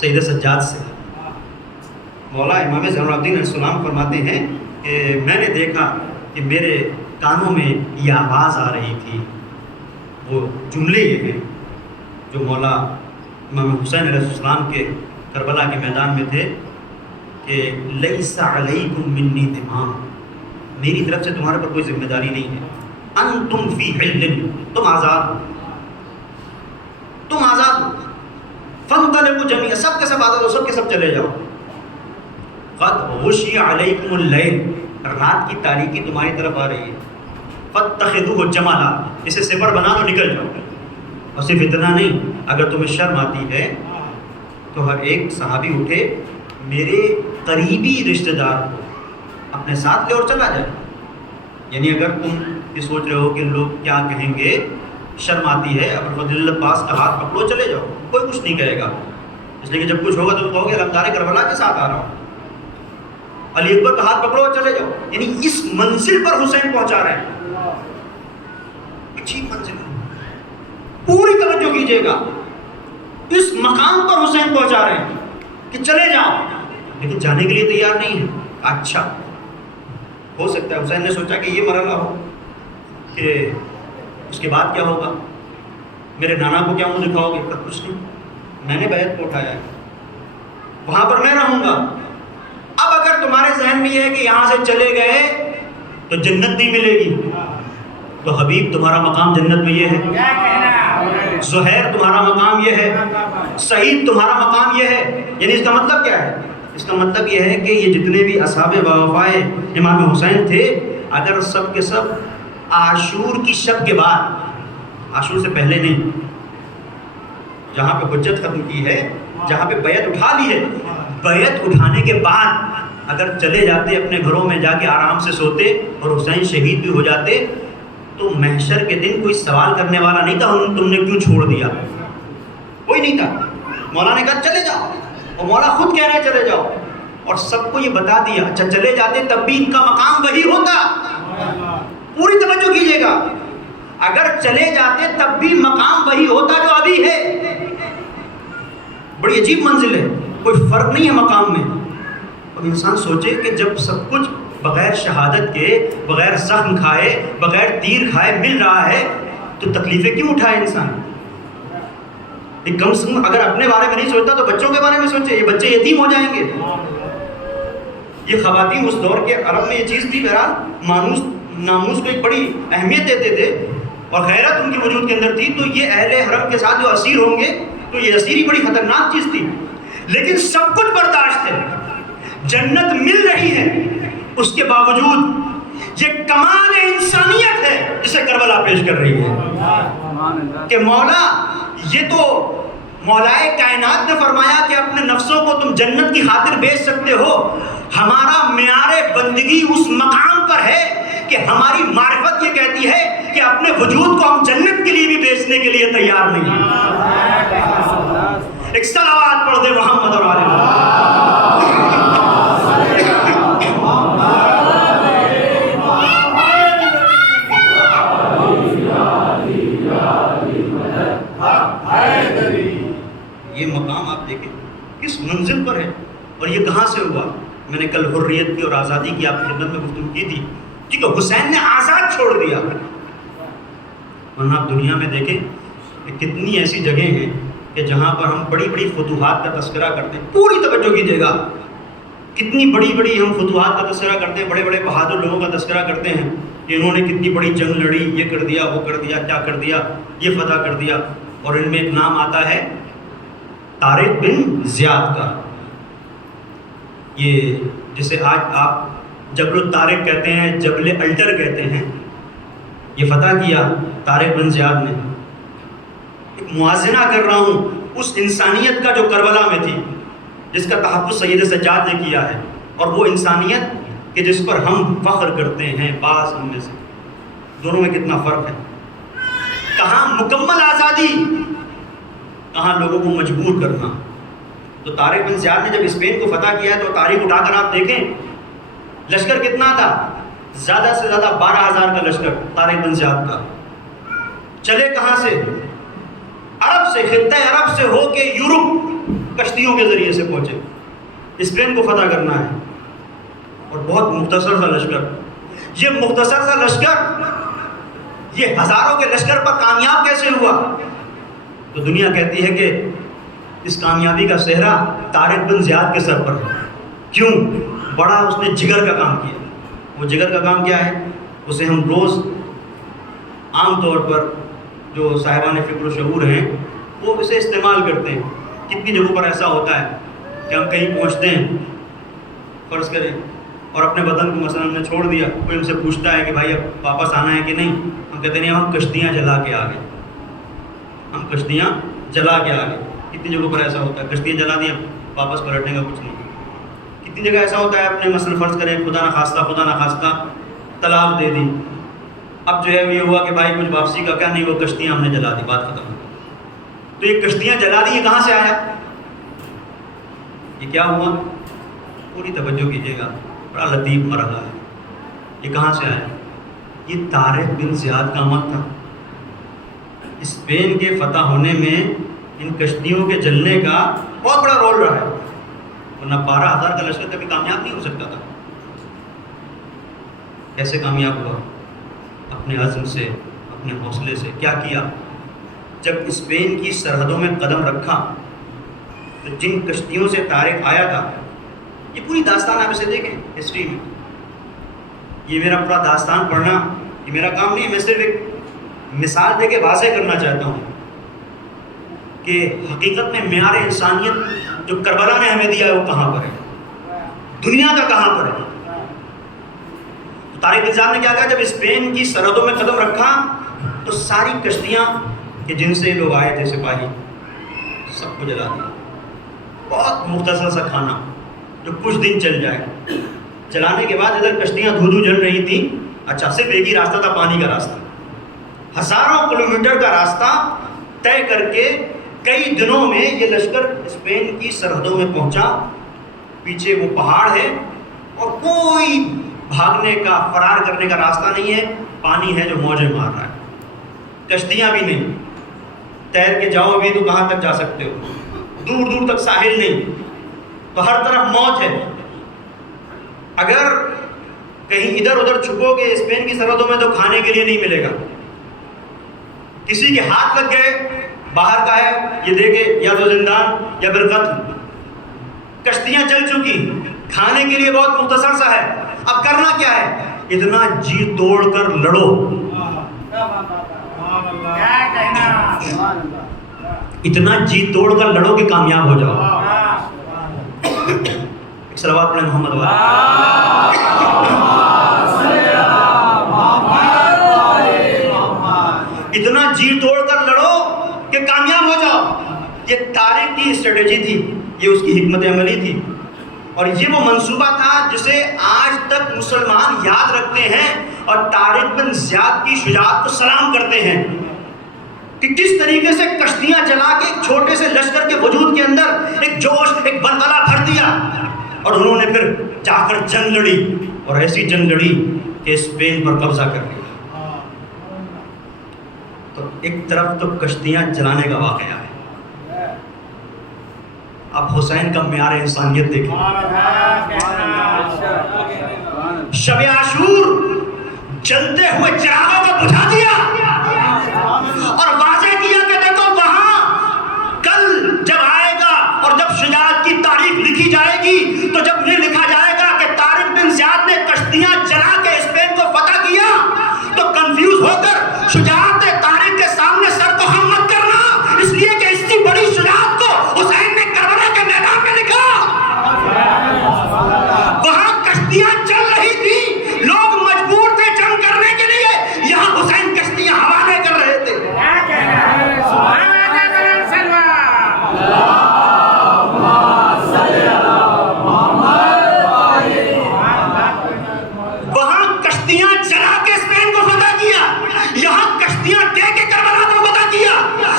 سید سجاد سے. مولا امام زین العابدین علیہ السلام فرماتے ہیں کہ میں نے دیکھا کہ میرے کانوں میں یہ آواز آ رہی تھی. وہ جملے یہ ہیں جو مولا امام حسین علیہ السلام کے کربلا کے میدان میں تھے کہ لیس علیکم منی ذمام، میری طرف سے تمہارے پر کوئی ذمہ داری نہیں ہے. انتم فی حل، تم آزاد ہو، تم آزاد ہو. فانطلقوا جميعا، سب کے سب آزاد ہو، سب کے سب چلے جاؤ. قد غشی علیکم اللیل، رات کی تاریکی تمہاری طرف آ رہی ہے. فاتخذوه جملا، اسے سپر بنا لو، نکل جاؤ. اور صرف اتنا نہیں، اگر تمہیں شرم آتی ہے تو ہر ایک صحابی اٹھے، میرے قریبی رشتہ دار کو اپنے ساتھ لے اور چلا جائے. یعنی اگر تم یہ سوچ رہے ہو کہ لوگ کیا کہیں گے، شرم آتی ہے، ابو فضل العباس کا ہاتھ پکڑو، چلے جاؤ، کوئی کچھ نہیں کہے گا. اس لیے کہ جب کچھ ہوگا تو کہو گے علمدار کربلا کے ساتھ آ رہا ہوں. علی اکبر کا ہاتھ پکڑو، چلے جاؤ. یعنی اس منزل پر حسین پہنچا رہے ہیں. اچھی منزل ہے، پوری توجہ کیجیے گا. اس مقام پر حسین پہنچا رہے ہیں کہ چلے جاؤ، لیکن جانے کے لیے تیار نہیں ہے. اچھا، ہو سکتا ہے حسین نے سوچا کہ یہ مرحلہ ہو کہ اس کے بعد کیا ہوگا، میرے نانا کو کیا منہ دکھاؤ گے. کچھ نہیں، میں نے بیعت کو اٹھایا ہے، وہاں پر میں رہوں گا. اب اگر تمہارے ذہن میں یہ ہے کہ یہاں سے چلے گئے تو جنت نہیں ملے گی، تو حبیب تمہارا مقام جنت میں یہ ہے، زہیر تمہارا مقام یہ ہے، سعید تمہارا مقام یہ ہے. یعنی اس کا مطلب کیا ہے؟ اس کا مطلب یہ ہے کہ یہ جتنے بھی اصحاب وفائے امام حسین تھے، اگر سب کے سب عاشور کی شب کے بعد، عاشور سے پہلے نہیں، جہاں پہ حجت ختم کی ہے، جہاں پہ بیعت اٹھا لی ہے، بیعت اٹھانے کے بعد اگر چلے جاتے اپنے گھروں میں جا کے آرام سے سوتے اور حسین شہید بھی ہو جاتے، تو محشر کے دن کوئی سوال کرنے والا نہیں تھا تم نے کیوں چھوڑ دیا، کوئی نہیں تھا. مولا نے کہا چلے جاؤ، اور مولا خود کہہ رہے چلے جاؤ، اور سب کو یہ بتا دیا. اچھا، چلے جاتے تب بھی ان کا مقام وہی ہوتا. پوری توجہ کیجیے گا، اگر چلے جاتے تب بھی مقام وہی ہوتا جو ابھی ہے. بڑی عجیب منزل ہے، کوئی فرق نہیں ہے مقام میں. اور انسان سوچے کہ جب سب کچھ بغیر شہادت کے، بغیر زخم کھائے، بغیر تیر کھائے مل رہا ہے، تو تکلیفیں کیوں اٹھائے انسان؟ کم سے کم اگر اپنے بارے میں نہیں سوچتا تو بچوں کے بارے میں سوچے. یہ بچے یتیم ہو جائیں گے. یہ خواتین اس دور کے عرب میں یہ چیز تھی. بہرحال ناموس کو ایک بڑی اہمیت دیتے تھے اور غیرت ان کے وجود کے اندر تھی. تو یہ اہل حرم کے ساتھ جو اسیر ہوں گے، تو یہ اسیری بڑی خطرناک چیز تھی. لیکن سب کچھ برداشت ہے، جنت مل رہی ہے. اس کے باوجود یہ کمال انسانیت ہے جسے کربلا پیش کر رہی ہے کہ مولا، یہ تو مولائے کائنات نے فرمایا کہ اپنے نفسوں کو تم جنت کی خاطر بیچ سکتے ہو. ہمارا معیار بندگی اس مقام پر ہے کہ ہماری معرفت یہ کہتی ہے کہ اپنے وجود کو ہم جنت کے لیے بھی بیچنے کے لیے تیار نہیں ہیں. ایک صلوات پڑھ دے محمد اور آل محمد. یہ مقام آپ دیکھیں کس منزل پر ہے، اور یہ کہاں سے ہوا. میں نے کل حریت کی اور آزادی کی آپ کی خدمت میں گفتگو کی تھی، کیونکہ حسین نے آزاد چھوڑ دیا. ورنہ آپ دنیا میں دیکھیں کہ کتنی ایسی جگہیں ہیں کہ جہاں پر ہم بڑی بڑی فتوحات کا تذکرہ کرتے ہیں. پوری توجہ کیجیے گا، کتنی بڑی بڑی ہم فتوحات کا تذکرہ کرتے ہیں، بڑے بڑے بہادر لوگوں کا تذکرہ کرتے ہیں. کہ انہوں نے کتنی بڑی جنگ لڑی، یہ کر دیا، وہ کر دیا، کیا کر دیا، یہ فتح کر دیا. اور ان میں ایک نام آتا ہے طارق بن زیاد کا. یہ جسے آج آپ جبل الطارق کہتے ہیں، جبل الٹر کہتے ہیں. یہ فتح کیا طارق بن زیاد نے. ایک موازنہ کر رہا ہوں اس انسانیت کا جو کربلا میں تھی، جس کا تحفظ سید سجاد نے کیا ہے، اور وہ انسانیت کہ جس پر ہم فخر کرتے ہیں. بعض ہم میں سے دونوں میں کتنا فرق ہے. کہاں مکمل آزادی، کہاں لوگوں کو مجبور کرنا. تو طارق بن زیاد نے جب اسپین کو فتح کیا تو تاریخ اٹھا کر آپ دیکھیں لشکر کتنا تھا. زیادہ سے زیادہ 12,000 کا لشکر طارق بن زیاد کا. چلے کہاں سے؟ عرب سے، خطہ عرب سے ہو کے یورپ کشتیوں کے ذریعے سے پہنچے. اسپین کو فتح کرنا ہے، اور بہت مختصر سا لشکر. یہ مختصر سا لشکر یہ ہزاروں کے لشکر پر کامیاب کیسے ہوا؟ تو دنیا کہتی ہے کہ اس کامیابی کا سہرا طارق بن زیاد کے سر پر ہے. کیوں؟ بڑا اس نے جگر کا کام کیا. وہ جگر کا کام کیا ہے؟ اسے ہم روز عام طور پر جو صاحبان فکر و شعور ہیں وہ اسے استعمال کرتے ہیں. کتنی جگہوں پر ایسا ہوتا ہے کہ ہم کہیں پہنچتے ہیں، فرض کریں، اور اپنے بدن کو مثلا ہم نے چھوڑ دیا. کوئی ہم سے پوچھتا ہے کہ بھائی اب واپس آنا ہے کہ نہیں، ہم کہتے ہیں ہم کشتیاں جلا کے آ گئے. ہم کشتیاں جلا کے آ گئے. کتنی جگہوں پر ایسا ہوتا ہے، کشتیاں جلا دیا، واپس پلٹنے کا کچھ نہیں. کتنی جگہ ایسا ہوتا ہے اپنے مثلا فرض کریں خدا نخواستہ طلاق دے دی. اب جو ہے یہ ہوا کہ بھائی کچھ واپسی کا کیا نہیں، وہ کشتیاں ہم نے جلا دی، بات ختم. تو یہ کشتیاں جلا دی، یہ کہاں سے آیا؟ یہ کیا ہوا؟ پوری توجہ کیجیے گا، بڑا لطیف مرحلہ ہے. یہ کہاں سے آیا؟ یہ طارق بن زیاد کا عمل تھا. اسپین کے فتح ہونے میں ان کشتیوں کے جلنے کا بہت بڑا رول رہا ہے، ورنہ 12,000 کا لشکر کبھی کامیاب نہیں ہو سکتا تھا. کیسے کامیاب ہوا؟ اپنے عزم سے، اپنے حوصلے سے. کیا کیا؟ جب اسپین کی سرحدوں میں قدم رکھا تو جن کشتیوں سے طارق آیا تھا، یہ پوری داستان آپ اسے دیکھیں ہسٹری میں. یہ میرا پورا داستان پڑھنا یہ میرا کام نہیں ہے، میں صرف ایک مثال دے کے واضح کرنا چاہتا ہوں کہ حقیقت میں معیار انسانیت جو کربلا نے ہمیں دیا ہے وہ کہاں پر ہے، دنیا کا کہاں پر ہے. طارق بن زیاد نے کیا کہا؟ جب اسپین کی سرحدوں میں قدم رکھا تو ساری کشتیاں کہ جن سے لوگ آئے تھے سپاہی، سب کو جلا دیا. بہت مختصر سا کھانا جو کچھ دن چل جائے. جلانے کے بعد ادھر کشتیاں دھو جل رہی تھیں. اچھا، صرف ایک ہی راستہ تھا، پانی کا راستہ. ہزاروں کلومیٹر کا راستہ طے کر کے کئی دنوں میں یہ لشکر اسپین کی سرحدوں میں پہنچا. پیچھے وہ پہاڑ ہے اور کوئی بھاگنے کا، فرار کرنے کا راستہ نہیں ہے. پانی ہے جو موجیں مار رہا ہے، کشتیاں بھی نہیں. تیر کے جاؤ بھی تو کہاں تک جا سکتے ہو؟ دور دور تک ساحل نہیں. تو ہر طرف موت ہے. اگر کہیں ادھر ادھر چھپو گے اسپین کی سرحدوں میں تو کھانے کے لیے نہیں ملے گا. کسی کے ہاتھ لگ گئے، باہر کا ہے، یہ دیکھے یا تو زندان یا پھر قتل. کشتیاں چل چکی، کھانے کے لیے بہت مختصر سا ہے. اب کرنا کیا ہے؟ اتنا جی توڑ کر لڑو، اتنا جی توڑ کر لڑو کہ کامیاب ہو جاؤ. ایک صلوات پڑھیں محمد والا. اتنا جی توڑ کر لڑو کہ کامیاب ہو جاؤ. یہ طارق کی اسٹریٹجی تھی، یہ اس کی حکمت عملی تھی، اور یہ وہ منصوبہ تھا جسے آج تک مسلمان یاد رکھتے ہیں اور طارق بن زیاد کی شجاعت کو سلام کرتے ہیں کہ کس طریقے سے کشتیاں جلا کے ایک چھوٹے سے لشکر کے وجود کے اندر ایک جوش، ایک بلبلہ بھر دیا، اور انہوں نے پھر جا کر جنگ لڑی، اور ایسی جنگ لڑی کہ اسپین پر قبضہ کر لیا. تو ایک طرف تو کشتیاں جلانے کا واقعہ ہے. اب حسین کا معیار انسانیت دیکھیں. شب عاشور جلتے ہوئے چراغوں کو بجھا دیا اور واضح کیا کہ دیکھو وہاں کل جب آئے گا اور جب شجاعت کی تاریخ لکھی جائے گی تو جب یہ لکھا جائے گا کہ طارق بن زیاد نے کشتیاں جلا کے اسپین کو فتح کیا وہاں کشتیاں چلا کے اسپین کو فتح کیا، یہاں کشتیاں دے کے کربلا کو فتح کیا.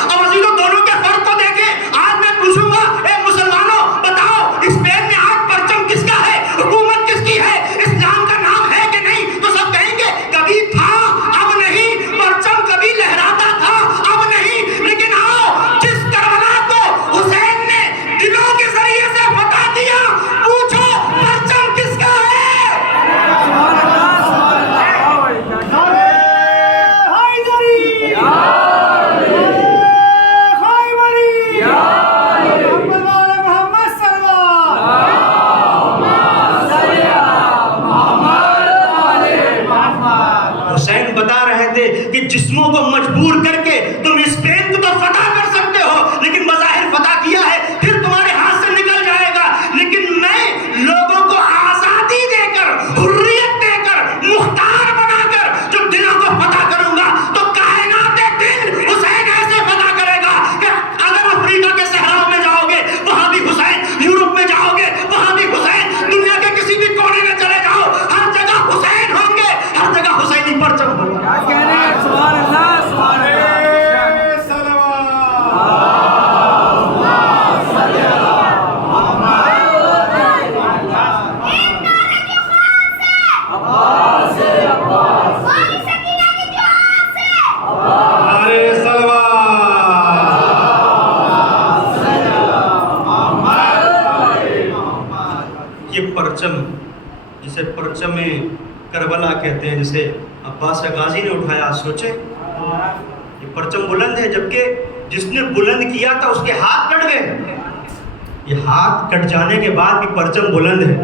اور عزیزوں دونوں کے فرق کو دیکھیں. آج میں پوچھوں گا اے مسلمانوں بتاؤ اسپین میں آج پرچم کس کا ہے، حکومت کس کی ہے، اسلام کا نام ہے کہ نہیں؟ تو سب کہیں گے کبھی تھا اب نہیں، پرچم کبھی لہراتا تھا اب نہیں. لیکن آؤ جس کربلا کو حسین نے دلوں کے ذریعے سے فتح دیا، پوچھو پرچم کس کا ہے؟ حسین بتا رہے تھے کہ جسموں کو مجبور کر کے تم اسپین کو تو فتح کر سکتے ہو، لیکن بظاہر فتح کیا ہے پھر تمہارے ہاتھ سے نکل جائے گا. لیکن میں لوگوں کو آزادی دے کر، حریت دے کر، مختار بنا کر جو دلوں کو فتح کروں گا تو کائنات دل حسین ایسے فتح کرے گا کہ اگر افریقہ کے صحراؤں میں جاؤ گے وہاں بھی حسین، یورپ میں جاؤ گے وہاں بھی حسین، دنیا کے کسی بھی کونے میں چلے جاؤ ہر جگہ حسین ہوں گے، ہر جگہ حسینی پرچم ہوگا. یہ پرچم جسے پرچم کربلا کہتے ہیں، جسے عباس غازی نے اٹھایا، سوچے یہ پرچم بلند ہے، جبکہ جس نے بلند کیا تھا اس کے ہاتھ کٹ گئے. یہ ہاتھ کٹ جانے کے بعد بھی پرچم بلند ہے.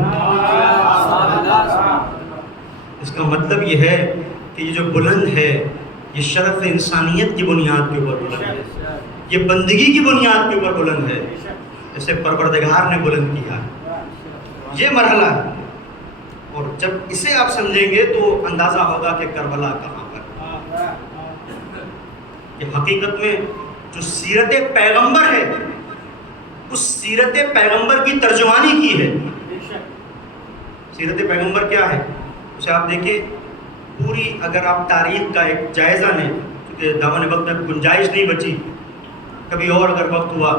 اس کا مطلب یہ ہے کہ یہ جو بلند ہے یہ شرف انسانیت کی بنیاد کے اوپر بلند ہے، یہ بندگی کی بنیاد کے اوپر بلند ہے، جسے پروردگار نے بلند کیا. یہ مرحلہ ہے، اور جب اسے آپ سمجھیں گے تو اندازہ ہوگا کہ کربلا کہاں پر. یہ حقیقت میں جو سیرت پیغمبر ہے اس سیرت پیغمبر کی ترجمانی کی ہے. سیرت پیغمبر کیا ہے اسے آپ دیکھیں پوری. اگر آپ تاریخ کا ایک جائزہ لیں، کیونکہ دامن وقت میں گنجائش نہیں بچی، کبھی اور اگر وقت ہوا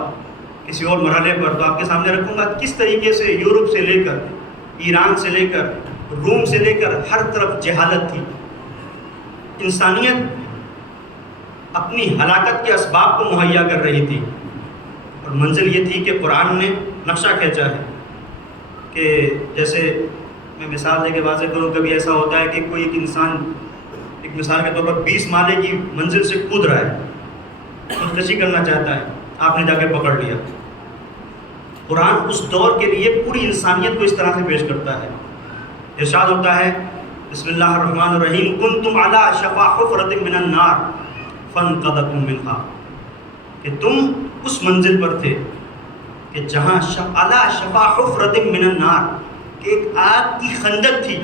کسی اور مرحلے پر تو آپ کے سامنے رکھوں گا کس طریقے سے یورپ سے لے کر، ایران سے لے کر، روم سے لے کر ہر طرف جہالت تھی. انسانیت اپنی ہلاکت کے اسباب کو مہیا کر رہی تھی، اور منزل یہ تھی کہ قرآن نے نقشہ کھینچا ہے کہ جیسے میں مثال دے کے واضح کروں، کبھی ایسا ہوتا ہے کہ کوئی ایک انسان ایک مثال کے طور پر 20 مالے کی منزل سے کود رہا ہے، خودکشی کرنا چاہتا ہے، آپ نے جا کے پکڑ لیا. قرآن اس دور کے لیے پوری انسانیت کو اس طرح سے پیش کرتا ہے. ارشاد ہوتا ہے بسم اللہ الرحمن الرحیم کنتم علی شفا حفرۃ من النار فانقذکم منہا، کہ تم اس منزل پر تھے کہ جہاں علی شفا حفرۃ من النار، کہ ایک آگ کی خندق تھی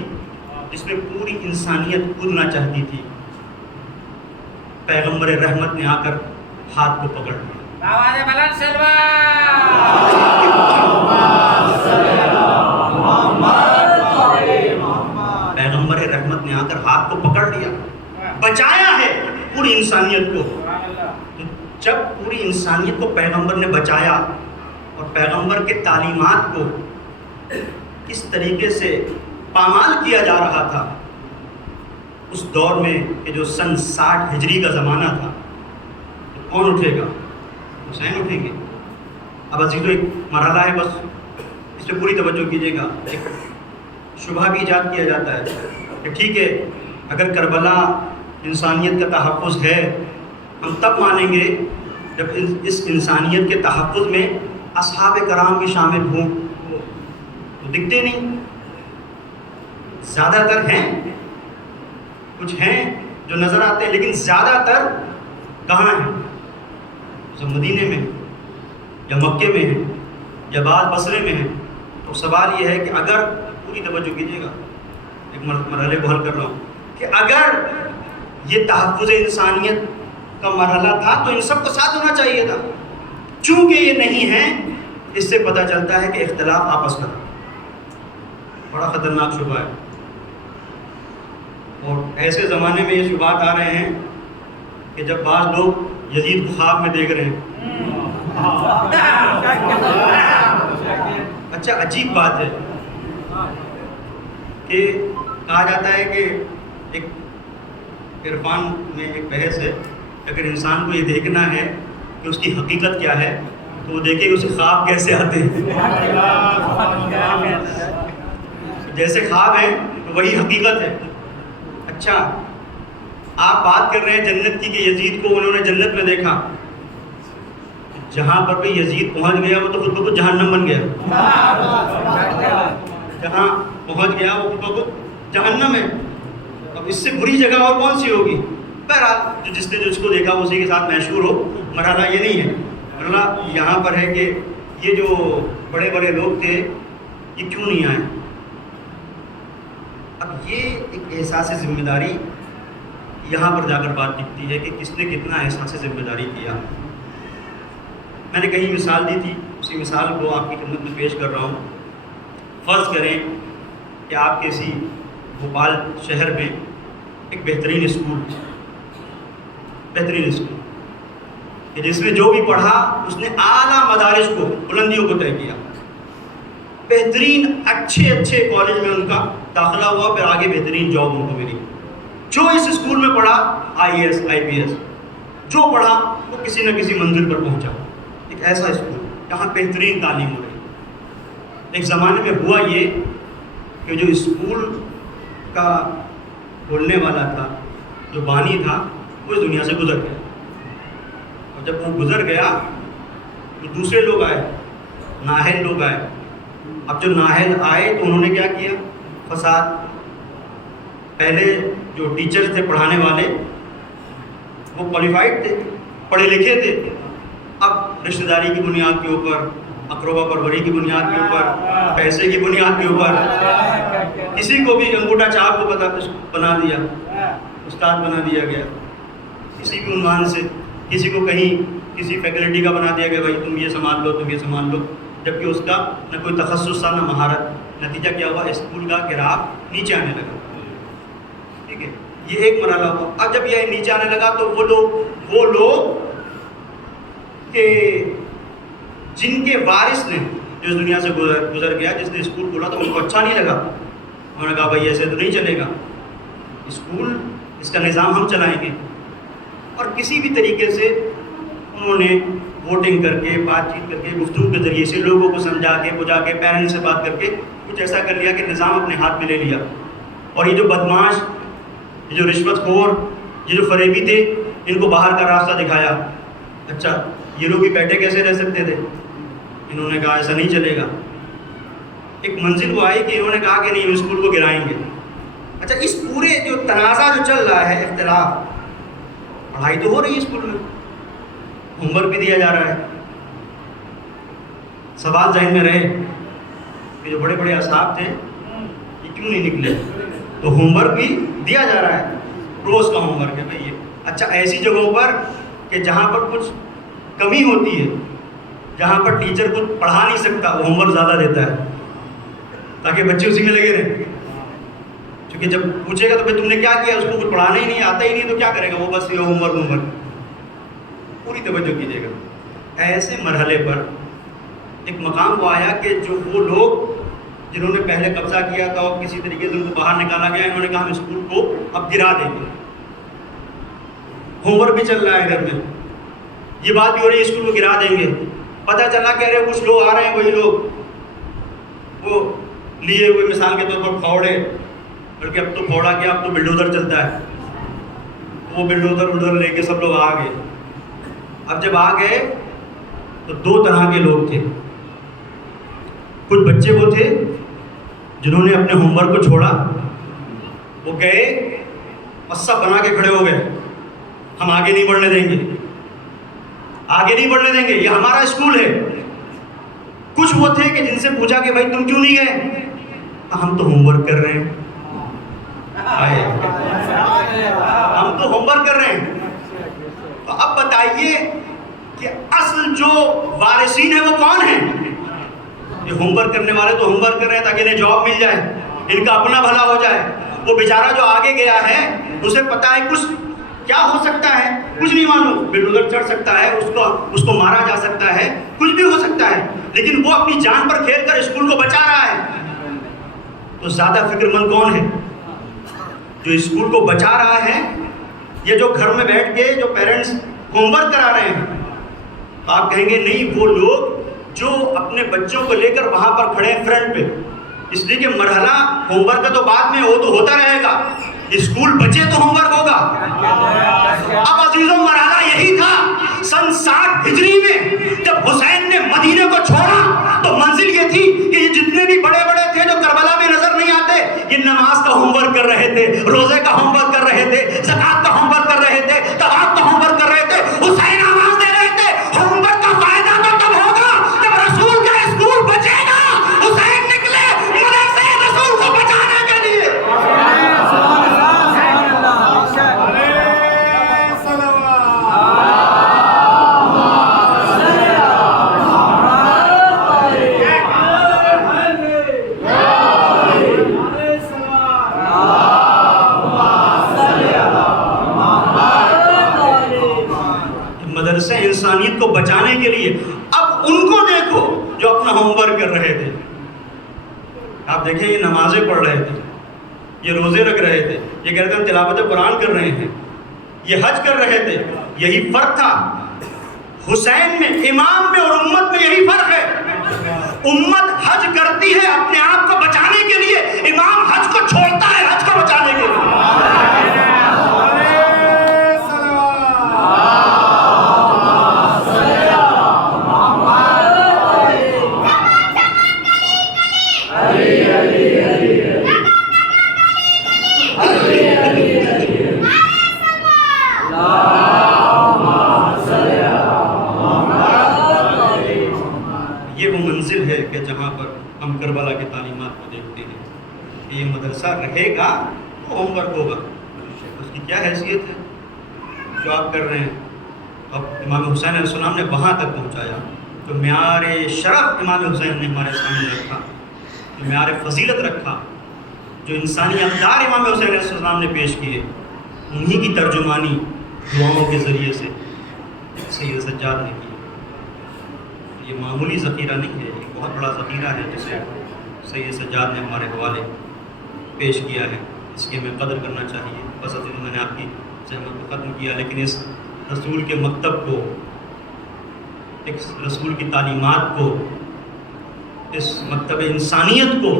جس میں پوری انسانیت کودنا چاہتی تھی. پیغمبر رحمت نے آ کر ہاتھ کو پکڑ لیا. پیغمبر رحمت نے آ کر ہاتھ کو پکڑ لیا، بچایا ہے پوری انسانیت کو. جب پوری انسانیت کو پیغمبر نے بچایا اور پیغمبر کے تعلیمات کو کس طریقے سے پامال کیا جا رہا تھا اس دور میں کہ جو سن 60 ہجری کا زمانہ تھا، تو کون اٹھے گا؟ حسین اٹھیں گے. اب عزیزو ایک مرحلہ ہے، بس اس پہ پوری توجہ کیجیے گا. ایک شبہ بھی ایجاد کیا جاتا ہے کہ ٹھیک ہے اگر کربلا انسانیت کا تحفظ ہے ہم تب مانیں گے جب اس انسانیت کے تحفظ میں اصحاب کرام بھی شامل ہوں. تو دکھتے نہیں، زیادہ تر ہیں، کچھ ہیں جو نظر آتے ہیں، لیکن زیادہ تر کہاں ہیں؟ سب مدینے میں یا مکے میں ہیں یا بعض بصرے میں ہیں. تو سوال یہ ہے کہ اگر پوری توجہ کیجیے گا، ایک مرحلے کو حل کر رہا ہوں، کہ اگر یہ تحفظ انسانیت کا مرحلہ تھا تو ان سب کو ساتھ ہونا چاہیے تھا. چونکہ یہ نہیں ہے، اس سے پتہ چلتا ہے کہ اختلاف آپس کا بڑا خطرناک شبہ ہے. اور ایسے زمانے میں یہ شبہات آ رہے ہیں کہ جب بعض لوگ یزید کو خواب میں دیکھ رہے ہیں. اچھا عجیب بات ہے کہ کہا جاتا ہے کہ ایک عرفان میں ایک بحث ہے، اگر انسان کو یہ دیکھنا ہے کہ اس کی حقیقت کیا ہے تو وہ دیکھے کہ اسے خواب کیسے آتے ہیں. جیسے خواب ہے وہی حقیقت ہے. اچھا آپ بات کر رہے ہیں جنت کی کہ یزید کو انہوں نے جنت میں دیکھا. جہاں پر بھی یزید پہنچ گیا وہ تو خود بخود جہنم بن گیا. جہاں پہنچ گیا وہ خود بخود جہنم ہے. اب اس سے بری جگہ اور کون سی ہوگی؟ بہرحال جس نے جس کو دیکھا اسی کے ساتھ مشہور ہو. مرحلہ یہ نہیں ہے. مرحلہ یہاں پر ہے کہ یہ جو بڑے بڑے لوگ تھے یہ کیوں نہیں آئے؟ اب یہ ایک احساس ذمہ داری یہاں پر جا کر بات دکھتی ہے کہ کس نے کتنا احساس ذمہ داری کیا. میں نے کہیں مثال دی تھی، اسی مثال کو آپ کی خدمت میں پیش کر رہا ہوں. فرض کریں کہ آپ کسی بھوپال شہر میں ایک بہترین اسکول کہ جس میں جو بھی پڑھا اس نے اعلیٰ مدارس کو، بلندیوں کو طے کیا. بہترین اچھے کالج میں ان کا داخلہ ہوا، پھر آگے بہترین جاب ان کو ملی. جو اس اسکول میں پڑھا IAS IPS جو پڑھا وہ کسی نہ کسی منزل پر پہنچا. ایک ایسا اسکول جہاں بہترین تعلیم ہو رہی. ایک زمانے میں ہوا یہ کہ جو اسکول کا کھولنے والا تھا، جو بانی تھا، وہ اس دنیا سے گزر گیا. اور جب وہ گزر گیا تو دوسرے لوگ آئے، نااہل لوگ آئے. اب جو نااہل آئے تو انہوں نے کیا کیا؟ فساد. پہلے جو ٹیچرز تھے پڑھانے والے وہ کوالیفائڈ تھے، پڑھے لکھے تھے. اب رشتہ داری کی بنیاد کے اوپر، اقربا پروری کی بنیاد کے اوپر، پیسے کی بنیاد کے اوپر کسی کو بھی انگوٹھا چاپ کو بنا دیا، استاد بنا دیا گیا. کسی بھی عنوان سے کسی کو کہیں کسی فیکلٹی کا بنا دیا گیا، بھائی تم یہ سنبھال لو، تم یہ سنبھال لو، جبکہ اس کا نہ کوئی تخصص تھا نہ مہارت. نتیجہ کیا ہوا؟ اسکول کا گراف نیچے آنے لگا. ٹھیک ہے، یہ ایک مرحلہ ہوا. اب جب یہ نیچے آنے لگا تو وہ لوگ کہ جن کے وارث نے، جو اس دنیا سے گزر گیا، جس نے اسکول کھولا تو ان کو اچھا نہیں لگا. انہوں نے کہا بھائی ایسے تو نہیں چلے گا، اسکول اس کا نظام ہم چلائیں گے. اور کسی بھی طریقے سے انہوں نے ووٹنگ کر کے، بات چیت کر کے، گفتگو کے ذریعے سے لوگوں کو سمجھا کے بجھا کے، پیرنٹس سے بات کر کے کچھ ایسا کر لیا کہ نظام اپنے ہاتھ میں لے لیا. اور یہ جو بدماش، یہ جو رشوت خور، یہ جو فریبی تھے، ان کو باہر کا راستہ دکھایا. اچھا یہ لوگ بھی بیٹھے کیسے رہ سکتے تھے؟ انہوں نے کہا ایسا نہیں چلے گا. ایک منزل وہ آئی کہ انہوں نے کہا کہ نہیں، اسکول کو گرائیں گے. اچھا اس پورے جو تنازع جو چل رہا ہے، اختلاف، پڑھائی تو ہو رہی ہے اسکول میں، ہوم ورک بھی دیا جا رہا ہے. سوال ذہن میں رہے کہ جو بڑے بڑے اصحاب تھے یہ کیوں نہیں نکلے؟ تو ہوم ورک بھی دیا جا رہا ہے، روز کا ہوم ورک ہے بھائی یہ. اچھا ایسی جگہوں پر کہ جہاں پر کچھ کمی ہوتی ہے، جہاں پر ٹیچر کچھ پڑھا نہیں سکتا، وہ ہوم ورک زیادہ دیتا ہے تاکہ بچے اسی میں لگے رہیں. کیونکہ جب پوچھے گا تو بھائی تم نے کیا کیا، اس کو کچھ پڑھانا ہی نہیں آتا ہی نہیں تو کیا کرے گا وہ؟ بس یہ ہوم ورک. پوری توجہ کیجیے گا. ایسے مرحلے پر ایک مقام وہ آیا کہ جو وہ لوگ جنہوں نے پہلے قبضہ کیا تھا اور کسی طریقے سے ان کو باہر نکالا گیا، انہوں نے کہا ہم اسکول کو اب گرا دیں گے. ہوم ورک بھی چل رہا ہے گھر میں، یہ بات بھی ہو رہی ہے اسکول کو گرا دیں گے. پتہ چلا کہہ رہے کچھ لوگ آ رہے ہیں، وہی لوگ وہ لیے ہوئے مثال کے طور پر پھاوڑے، بلکہ اب تو پھاوڑا کیا، اب تو بلڈوزر چلتا ہے. وہ بلڈوزر لے کے سب لوگ آ گئے. اب جب آ گئے تو دو طرح کے لوگ تھے. کچھ بچے وہ تھے جنہوں نے اپنے ہوم ورک کو چھوڑا، وہ گئے اور سب بنا کے کھڑے ہو گئے، ہم آگے نہیں بڑھنے دیں گے، آگے نہیں بڑھنے دیں گے، یہ ہمارا اسکول ہے. کچھ وہ تھے کہ جن سے پوچھا کہ بھائی تم کیوں نہیں گئے؟ ہم تو ہوم ورک کر رہے ہیں. ہم تو ہوم ورک کر رہے ہیں. تو اب بتائیے کہ اصل جو وارثین ہیں وہ کون ہیں؟ یہ ہوم ورک کرنے والے تو ہوم ورک کر رہے ہیں تاکہ انہیں جاب مل جائے، ان کا اپنا بھلا ہو جائے. وہ بیچارہ جو آگے گیا ہے اسے پتا ہے کچھ کیا ہو سکتا ہے، کچھ نہیں معلوم، بلڈوزر چڑھ سکتا ہے، اس کو مارا جا سکتا ہے، کچھ بھی ہو سکتا ہے، لیکن وہ اپنی جان پر کھیل کر اسکول کو بچا رہا ہے. تو زیادہ فکر مند کون ہے؟ جو اسکول کو بچا رہا ہے یا جو گھر میں بیٹھ کے جو پیرنٹس ہوم ورک کرا رہے ہیں؟ تو آپ کہیں گے نہیں، وہ لوگ جو اپنے بچوں کو لے کر وہاں پر کھڑے ہیں فرنٹ پہ، اس لیے کہ مرحلہ ہوم ورک کا تو بعد میں وہ تو ہوتا رہے گا، اسکول بچے تو ہوم ورک ہوگا. اب عزیزوں مرحلہ یہی تھا سن 60 ہجری میں جب حسین نے مدینے کو چھوڑا تو منزل یہ تھی کہ یہ جتنے بھی بڑے بڑے تھے جو کربلا میں نظر نہیں آتے، یہ نماز کا ہوم ورک کر رہے تھے، روزے کا ہوم ورک کر رہے تھے، زکات کا ہوم ورک کر رہے تھے، طواف کا ہوم ورک کر رہے تھے. حسین آواز دے رہے تھے ہوم ورک کا فائدہ تو تب ہوگا جب رسول کا اسکول بچے گا. حسین نکلے مدرسے رسول کو بچانے کے لیے. مدرسے انسانیت کو بچانے کے لیے. اب ان کو دیکھو جو اپنا ہوم ورک کر رہے تھے. آپ دیکھیں یہ نمازیں پڑھ رہے تھے، یہ روزے رکھ رہے تھے، یہ کہتے ہیں تلاوت قرآن کر رہے ہیں، یہ حج کر رہے تھے. یہی فرق تھا حسین میں، امام میں اور امت میں یہی فرق ہے. امت حج کرتی ہے اپنے آپ کو بچانے کے لیے، امام حج کو چھوڑتا ہے حج کو بچانے کے لیے. یہ وہ منزل ہے کہ جہاں پر ہم کربلا کی تعلیمات کو دیکھتے ہیں کہ یہ مدرسہ رہے گا تو ہوم ورک ہوگا. اس کی کیا حیثیت ہے جو آپ کر رہے ہیں؟ اب امام حسین علیہ السلام نے وہاں تک پہنچایا. جو معیار شرف امام حسین نے ہمارے سامنے رکھا، جو معیار فضیلت رکھا، جو انسانی اقدار امام حسین علیہ السلام نے پیش کیے، انہی کی ترجمانی دعاؤں کے ذریعے سے سید سجاد نے کی. یہ معمولی ذخیرہ نہیں ہے، یہ بہت بڑا ذخیرہ ہے جسے سید سجاد نے ہمارے حوالے پیش کیا ہے. اس کی ہمیں قدر کرنا چاہیے. بس عزیز میں نے آپ کی زحمت کو ختم کیا، لیکن اس رسول کے مکتب کو، اس رسول کی تعلیمات کو، اس مکتب انسانیت کو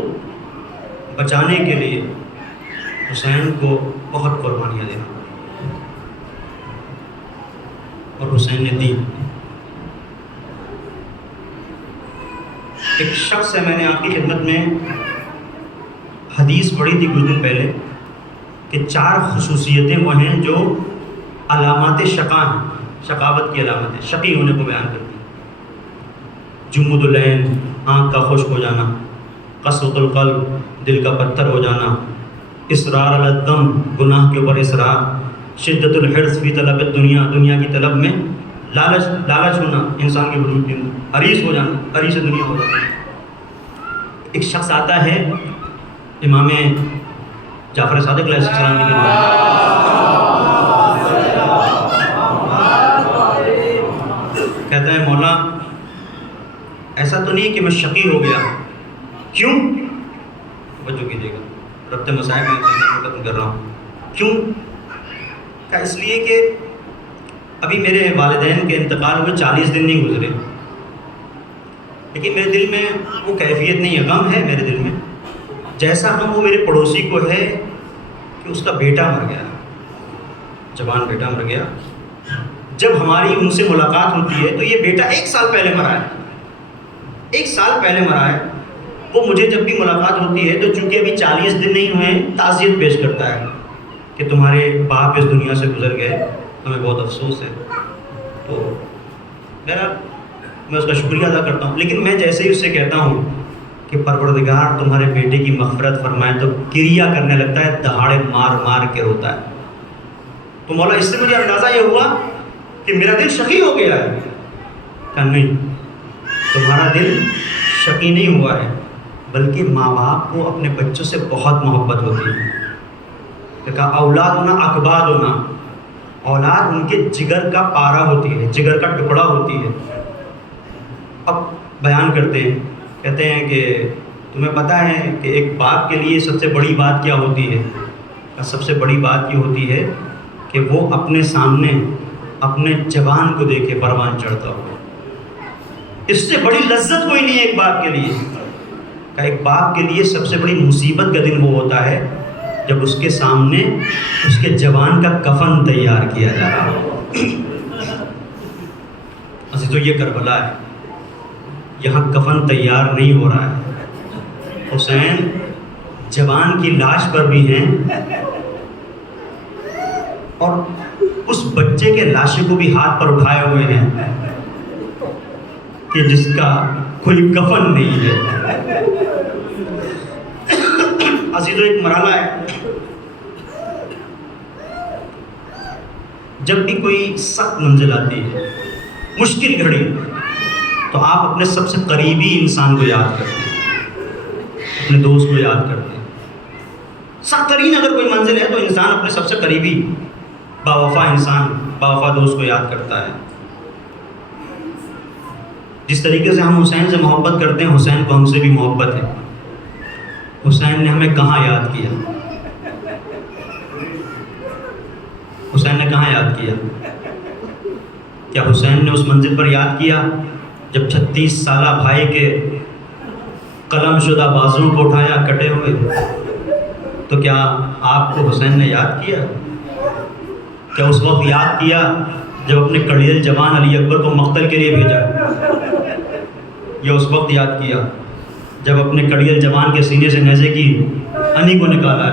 بچانے کے لیے حسین کو بہت قربانیاں دینا پڑی اور حسین نے دی. ایک شخص ہے، میں نے آپ کی خدمت میں حدیث پڑھی تھی کچھ دن پہلے کہ 4 خصوصیتیں وہ ہیں جو علامات شقا ہیں، شقاوت کی علامتیں، شقی ہونے کو بیان کرتی ہیں. جمود العین، آنکھ کا خشک ہو جانا، قسوۃ القلب، دل کا پتھر ہو جانا، اصرار علی الدم، گناہ کے اوپر اصرار، شدت الحرص فی طلب الدنیا، دنیا کی طلب میں لالچ ہونا، انسان کے وجود کے اندر حریص ہو جانا، حریص دنیا ہو جانا. ایک شخص آتا ہے امام جعفر صادق علیہ السلام کی کہتا ہے مولا ایسا تو نہیں کہ میں شقی ہو گیا. کیوں؟ توجہ کیجیے گا، ربط مسائل میں ختم کر رہا ہوں. کیوں؟ کہ اس لیے کہ ابھی میرے والدین کے انتقال ہوئے 40 دن نہیں گزرے، لیکن میرے دل میں وہ کیفیت نہیں ہے، غم ہے میرے دل میں جیسا غم وہ میرے پڑوسی کو ہے کہ اس کا بیٹا مر گیا، جوان بیٹا مر گیا. جب ہماری ان سے ملاقات ہوتی ہے تو یہ بیٹا 1 سال پہلے مرا ہے، 1 سال پہلے مرا ہے. وہ مجھے جب بھی ملاقات ہوتی ہے تو چونکہ ابھی 40 دن نہیں ہوئے تعزیت پیش کرتا ہے کہ تمہارے باپ اس دنیا سے گزر گئے، ہمیں بہت افسوس ہے. تو میں اس کا شکریہ ادا کرتا ہوں، لیکن میں جیسے ہی اس سے کہتا ہوں کہ پروردگار تمہارے بیٹے کی مغفرت فرمائے تو کریا کرنے لگتا ہے، دہاڑے مار مار کے روتا ہے. تو مولا اس سے مجھے اندازہ یہ ہوا کہ میرا دل شقی ہو گیا ہے. کہا نہیں، تمہارا دل شقی نہیں ہوا ہے، بلکہ ماں باپ کو اپنے بچوں سے بہت محبت ہوتی ہے. کہا اولادنا اکبادنا، اولاد ان کے جگر کا پارا ہوتی ہے، جگر کا ٹکڑا ہوتی ہے. اب بیان کرتے ہیں، کہتے ہیں کہ تمہیں پتہ ہے کہ ایک باپ کے لیے سب سے بڑی بات کیا ہوتی ہے؟ سب سے بڑی بات یہ ہوتی ہے کہ وہ اپنے سامنے اپنے جوان کو دیکھے پروان چڑھتا ہو. اس سے بڑی لذت کوئی نہیں ہے ایک باپ کے لیے. کہ ایک باپ کے لیے سب سے بڑی مصیبت کا دن وہ ہوتا ہے جب اس کے سامنے اس کے جوان کا کفن تیار کیا جا رہا ہو. ایسے تو یہ کربلا ہے، یہاں کفن تیار نہیں ہو رہا ہے. حسین جوان کی لاش پر بھی ہیں اور اس بچے کے لاشے کو بھی ہاتھ پر اٹھائے ہوئے ہیں کہ جس کا کوئی کفن نہیں ہے. ایسی تو ایک مرحلہ ہے، جب بھی کوئی سخت منزل آتی ہے، مشکل گھڑی، تو آپ اپنے سب سے قریبی انسان کو یاد کرتے ہیں، اپنے دوست کو یاد کرتے ہیں. سخت ترین اگر کوئی منزل ہے تو انسان اپنے سب سے قریبی باوفا انسان، باوفا دوست کو یاد کرتا ہے. جس طریقے سے ہم حسین سے محبت کرتے ہیں، حسین کو ہم سے بھی محبت ہے. حسین نے ہمیں کہاں یاد کیا؟ حسین نے کہاں یاد کیا؟ کیا حسین نے اس منزل پر یاد کیا جب 36 سالہ بھائی کے قلم شدہ بازو کو اٹھایا کٹے ہوئے؟ تو کیا آپ کو حسین نے یاد کیا؟ کیا اس وقت یاد کیا جب اپنے کڑیل جوان علی اکبر کو مقتل کے لیے بھیجا؟ یا اس وقت یاد کیا جب اپنے کڑیل جوان کے سینے سے نیزے کی انی کو نکالا؟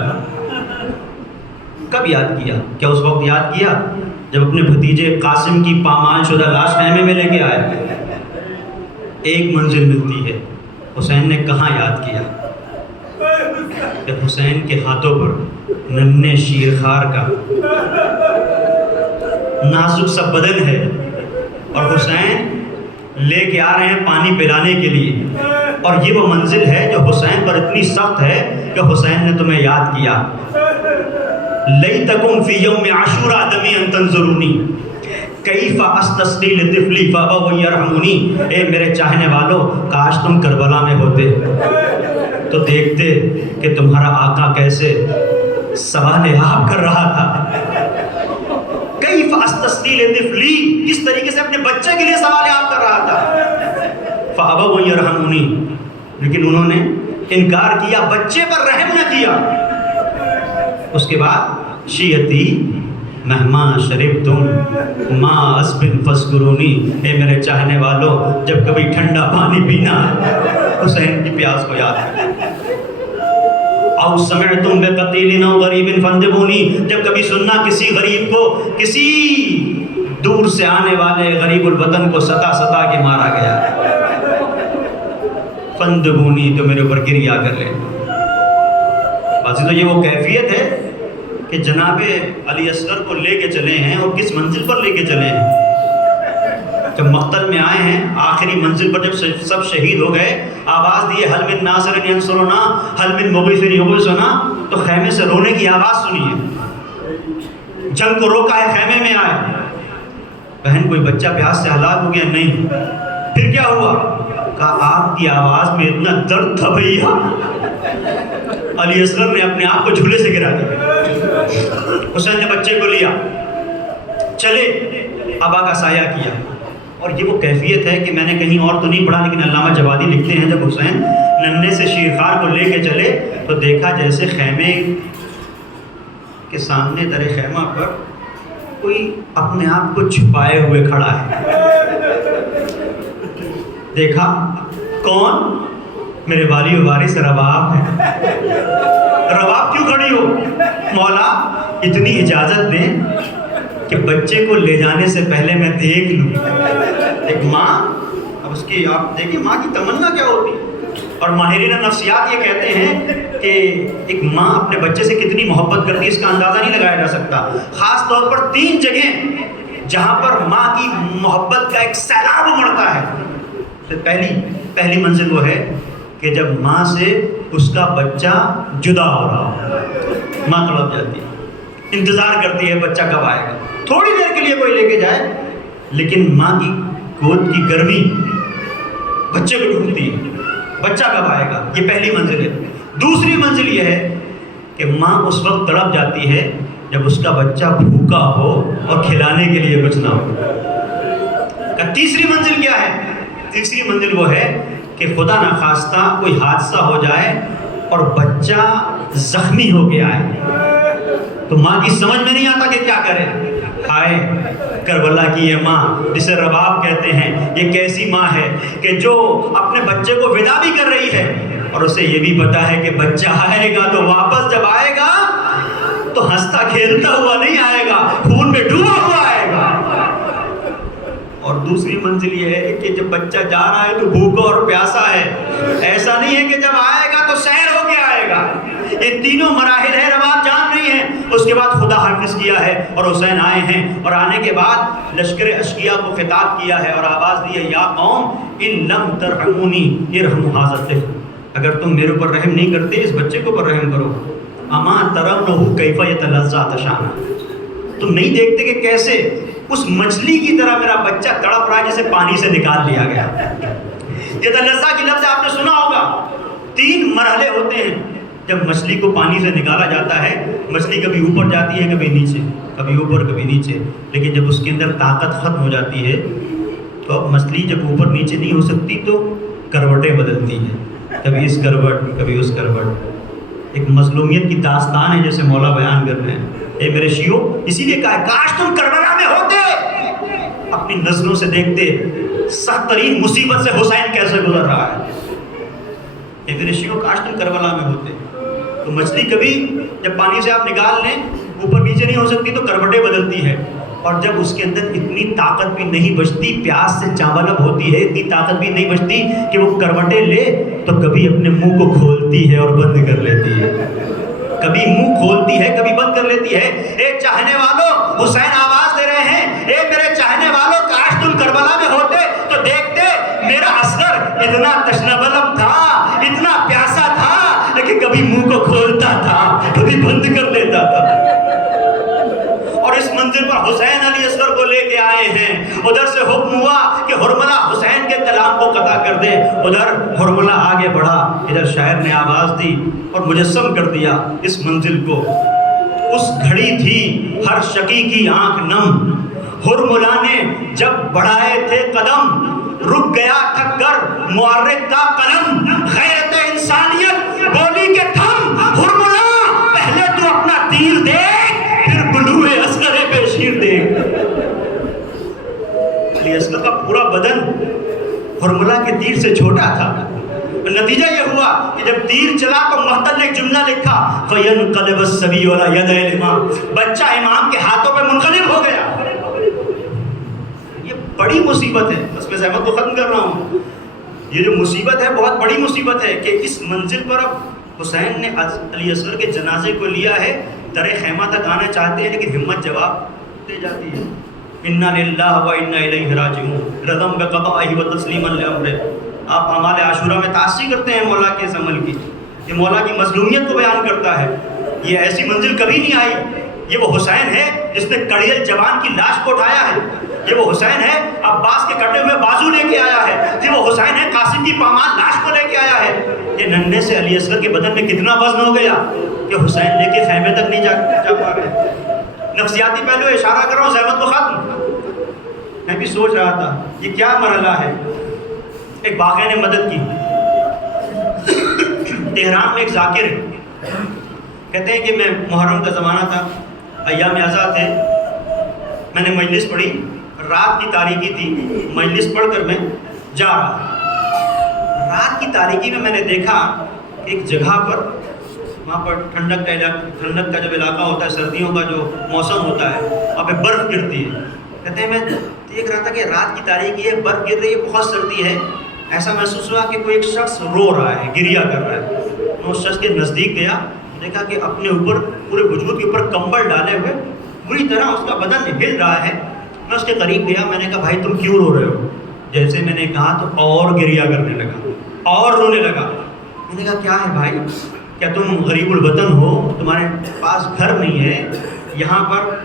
کب یاد کیا؟ کیا اس وقت یاد کیا جب اپنے بھتیجے قاسم کی پامال شدہ لاش خیمے میں لے کے آئے؟ ایک منزل ملتی ہے، حسین نے کہاں یاد کیا؟ کہ حسین کے ہاتھوں پر ننھے شیرخوار کا نازک سا بدن ہے اور حسین لے کے آ رہے ہیں پانی پلانے کے لیے، اور یہ وہ منزل ہے جو حسین پر اتنی سخت ہے کہ حسین نے تمہیں یاد کیا. لیتکم فی یوم عاشوراء دمی ان تنظرونی کیف استسقی لطفلی فابوا یرحمونی. اے میرے چاہنے والوں، کاش تم کربلا میں ہوتے تو دیکھتے کہ تمہارا آقا کیسے سوال آپ کر رہا تھا. کیف استسقی لطفلی، کس طریقے سے اپنے بچے کے لیے سوال آپ کر رہا تھا. فابوا یرحمونی، لیکن انہوں نے انکار کیا، بچے پر رحم نہ کیا. اس کے بعد شیعتی مہما شربتم ما اسبن فاذکرونی. اے میرے چاہنے والوں، جب کبھی ٹھنڈا پانی پینا حسین کی پیاس کو یاد کریں. او سمعتم بقتیل او غریب فانتبونی، جب کبھی سننا کسی غریب کو، کسی دور سے آنے والے غریب الوطن کو ستا ستا کے مارا گیا، فانتبونی، تو میرے اوپر گریا کر لیں. بازی تو یہ وہ کیفیت ہے کہ جناب علی اصغر کو لے کے چلے ہیں، اور کس منزل پر لے کے چلے ہیں؟ جب مقتل میں آئے ہیں، آخری منزل پر جب سب شہید ہو گئے، آواز دیے حل من ناصر ینصرنا حل من مغیث یغیثنا، تو خیمے سے رونے کی آواز سنیے. جنگ کو روکا ہے، خیمے میں آئے. بہن کوئی بچہ پیاس سے ہلاک ہو گیا؟ نہیں. پھر کیا ہوا؟ کہا آپ کی آواز میں اتنا درد تھا بھیا. علی اصغر نے اپنے آپ کو جھولے سے گرا دیا. حسین نے بچے کو لیا، چلے، ابا کا سایہ کیا. اور یہ وہ کیفیت ہے کہ میں نے کہیں اور تو نہیں پڑھا، لیکن علامہ جوادی لکھتے ہیں جب حسین ننھے سے شیرخوار کو لے کے چلے تو دیکھا جیسے خیمے کے سامنے در خیمہ پر کوئی اپنے آپ کو چھپائے ہوئے کھڑا ہے. دیکھا کون؟ میرے والی و وارث رباب ہے. رباب کیوں کھڑی ہو؟ مولا اتنی اجازت دیں کہ بچے کو لے جانے سے پہلے میں دیکھ لوں. ایک ماں، اب اس کی آپ دیکھیں ماں کی تمنا کیا ہوتی ہے. اور ماہرین نفسیات یہ کہتے ہیں کہ ایک ماں اپنے بچے سے کتنی محبت کرتی ہے اس کا اندازہ نہیں لگایا جا سکتا. خاص طور پر 3 جگہیں جہاں پر ماں کی محبت کا ایک سیلاب امڑتا ہے. تو پہلی منزل وہ ہے کہ جب ماں سے اس کا بچہ جدا ہو رہا ہو، ماں تڑپ جاتی ہے، انتظار کرتی ہے بچہ کب آئے گا. تھوڑی دیر کے لیے کوئی لے کے جائے، لیکن ماں کی گود کی گرمی بچے کو ڈھونڈتی ہے، بچہ کب آئے گا. یہ پہلی منزل ہے. دوسری منزل یہ ہے کہ ماں اس وقت تڑپ جاتی ہے جب اس کا بچہ بھوکا ہو اور کھلانے کے لیے کچھ نہ ہو. تیسری منزل کیا ہے؟ تیسری منزل وہ ہے کہ خدا نخواستہ کوئی حادثہ ہو جائے اور بچہ زخمی ہو کے آئے، تو ماں کی سمجھ میں نہیں آتا کہ کیا کرے. ہائے کربلا کی یہ ماں جسے رباب کہتے ہیں، یہ کیسی ماں ہے کہ جو اپنے بچے کو ودا بھی کر رہی ہے اور اسے یہ بھی پتا ہے کہ بچہ آئے گا تو واپس جب آئے گا تو ہنستا کھیلتا ہوا نہیں آئے گا، خون میں ڈوبا ہوا آئے گا. اور دوسری منزل یہ ہے کہ جب بچہ جا رہا ہے تو بھوکا اور پیاسا ہے، ایسا نہیں ہے کہ جب آئے گا تو سیر ہو کے آئے گا. یہ تینوں مراحل ہے، رباب جان رہی ہے. اس کے بعد خدا حافظ کیا ہے اور حسین آئے ہیں، اور آنے کے بعد لشکر اشقیاء کو خطاب کیا ہے اور آواز دی ہے، یا قوم ان لم ترحمونی ارحموا ھذا الطفل، اگر تم میرے اوپر رحم نہیں کرتے اس بچے کے اوپر رحم کرو. اما ترونہ کیف یتلظی عطشانا، تم نہیں دیکھتے کہ کیسے اس مچھلی کی طرح میرا بچہ تڑپ رہا ہے جسے پانی سے نکال لیا گیا. یتلظی کی لفظ آپ نے سنا ہوگا. 3 مرحلے ہوتے ہیں جب مچھلی کو پانی سے نکالا جاتا ہے. مچھلی کبھی اوپر جاتی ہے، کبھی نیچے، کبھی اوپر کبھی نیچے، لیکن جب اس کے اندر طاقت ختم ہو جاتی ہے تو اب مچھلی جب اوپر نیچے نہیں ہو سکتی تو کروٹیں بدلتی ہے، کبھی اس کروٹ کبھی اس کروٹ. ایک مظلومیت کی داستان ہے جیسے مولا بیان کر رہے ہیں. اے میرے شیعو، اسی لیے کہا کاش تم کربلا میں ہوتے، اپنی نظروں سے دیکھتے سخت ترین مصیبت سے حسین کیسے گزر رہا ہے. اے میرے شیعو، کاش تم کربلا میں ہوتے. تو مچھلی کبھی جب پانی سے آپ نکال لیں اوپر نیچے نہیں ہو سکتی تو کروٹیں بدلتی ہے، اور جب اس کے اندر اتنی طاقت بھی نہیں بچتی، پیاس سے چاولب ہوتی ہے، اتنی طاقت بھی نہیں بچتی کہ وہ کروٹیں لے تو کبھی اپنے منہ کو کھولتی ہے اور بند کر لیتی ہے، کبھی منہ کھولتی ہے کبھی بند کر لیتی ہے. اے چاہنے والوں، حسین آواز دے رہے ہیں، اے میرے چاہنے والوں، کاش تم کربلا میں ہوتے تو دیکھتے میرا اصغر اتنا تشنہ تھا، اتنا پیاسا تھا، لیکن کبھی منہ کو کھولتا تھا کبھی بند کر لیتا تھا. اور اس منزل پر حسین علی اصغر کو لے کے آئے ہیں. ادھر سے حکم ہوا کہ حرملہ حسین کے کلام کو قطع کر دے، ادھر حرملہ آگے بڑھا، ادھر شاعر نے آواز دی اور مجسم کر دیا اس منزل کو. اس گھڑی تھی ہر شقی کی آنکھ نم، حرملہ نے جب بڑھائے تھے قدم، رک گیا تھک کر معرک کا قلم. غیرت انسانیت بولی کے تھم، حرملہ پہلے تو اپنا تیر دیکھ پھر بلوئے اصغر پہ شیر دیکھ. علی اصغر کا پورا بدن حرملہ کے تیر سے چھوٹا تھا. نتیجہ یہ ہوا کہ جب تیر چلا تو مقتل نے ایک جملہ لکھا، فَيَنْقَلِبَ الصَّبِيُّ عَلَىٰ يَدَيِ الْإِمَامِ، بچہ امام کے ہاتھوں پہ منقلب ہو گیا. یہ بڑی مصیبت ہے. بس میں زحمت کو ختم کر رہا ہوں. یہ جو مصیبت ہے بہت بڑی مصیبت ہے کہ اس منزل پر اب حسین نے علی اصغر کے جنازے کو لیا ہے، در خیمہ تک آنا چاہتے ہیں لیکن ہمت جواب دے جاتی ہے. انا للہ و انا الیہ راجعون، رضم بقضائہ و تسلیما لامرہ. آپ اعمال عاشورہ میں تاثیر کرتے ہیں مولا کے اس عمل کی. یہ مولا کی مظلومیت کو بیان کرتا ہے. یہ ایسی منزل کبھی نہیں آئی. یہ وہ حسین ہے جس نے کڑیل جوان کی لاش کو اٹھایا ہے. یہ وہ حسین ہے عباس کے کٹے ہوئے بازو لے کے آیا ہے. یہ وہ حسین ہے قاسم کی پامال لاش کو لے کے آیا ہے. یہ ننھے سے علی اصغر کے بدن میں کتنا وزن ہو گیا کہ حسین لے کے خیمے تک نہیں جا پا رہے. نفسیاتی پہلو اشارہ کر رہا ہوں، زحمت کو ختم. میں بھی سوچ رہا تھا یہ کیا مرحلہ ہے. ایک واقعہ نے مدد کی. تہران میں ایک ذاکر ہے، کہتے ہیں کہ میں محرم کا زمانہ تھا، ایام اعزا تھے، میں نے مجلس پڑھی، رات کی تاریکی تھی، مجلس پڑھ کر میں جا رہا. رات کی تاریکی میں نے دیکھا ایک جگہ پر، وہاں پر ٹھنڈک کا جب علاقہ ہوتا ہے، سردیوں کا جو موسم ہوتا ہے، وہاں پہ برف گرتی ہے. کہتے ہیں میں دیکھ رہا تھا کہ رات کی تاریکی ہے، برف گر رہی ہے، بہت سردی ہے. ایسا محسوس ہوا کہ کوئی ایک شخص رو رہا ہے، گریا کر رہا ہے. میں اس شخص کے نزدیک گیا، دیکھا کہ اپنے اوپر پورے وجود کے اوپر کمبل ڈالے ہوئے بری طرح اس کا بدن ہل رہا ہے. میں اس کے قریب گیا, میں نے کہا بھائی تم کیوں رو رہے ہو؟ جیسے میں نے کہا تو اور گریہ کرنے لگا اور رونے لگا. میں نے کہا کیا ہے بھائی, کیا تم غریب الوطن ہو, تمہارے پاس گھر نہیں ہے, یہاں پر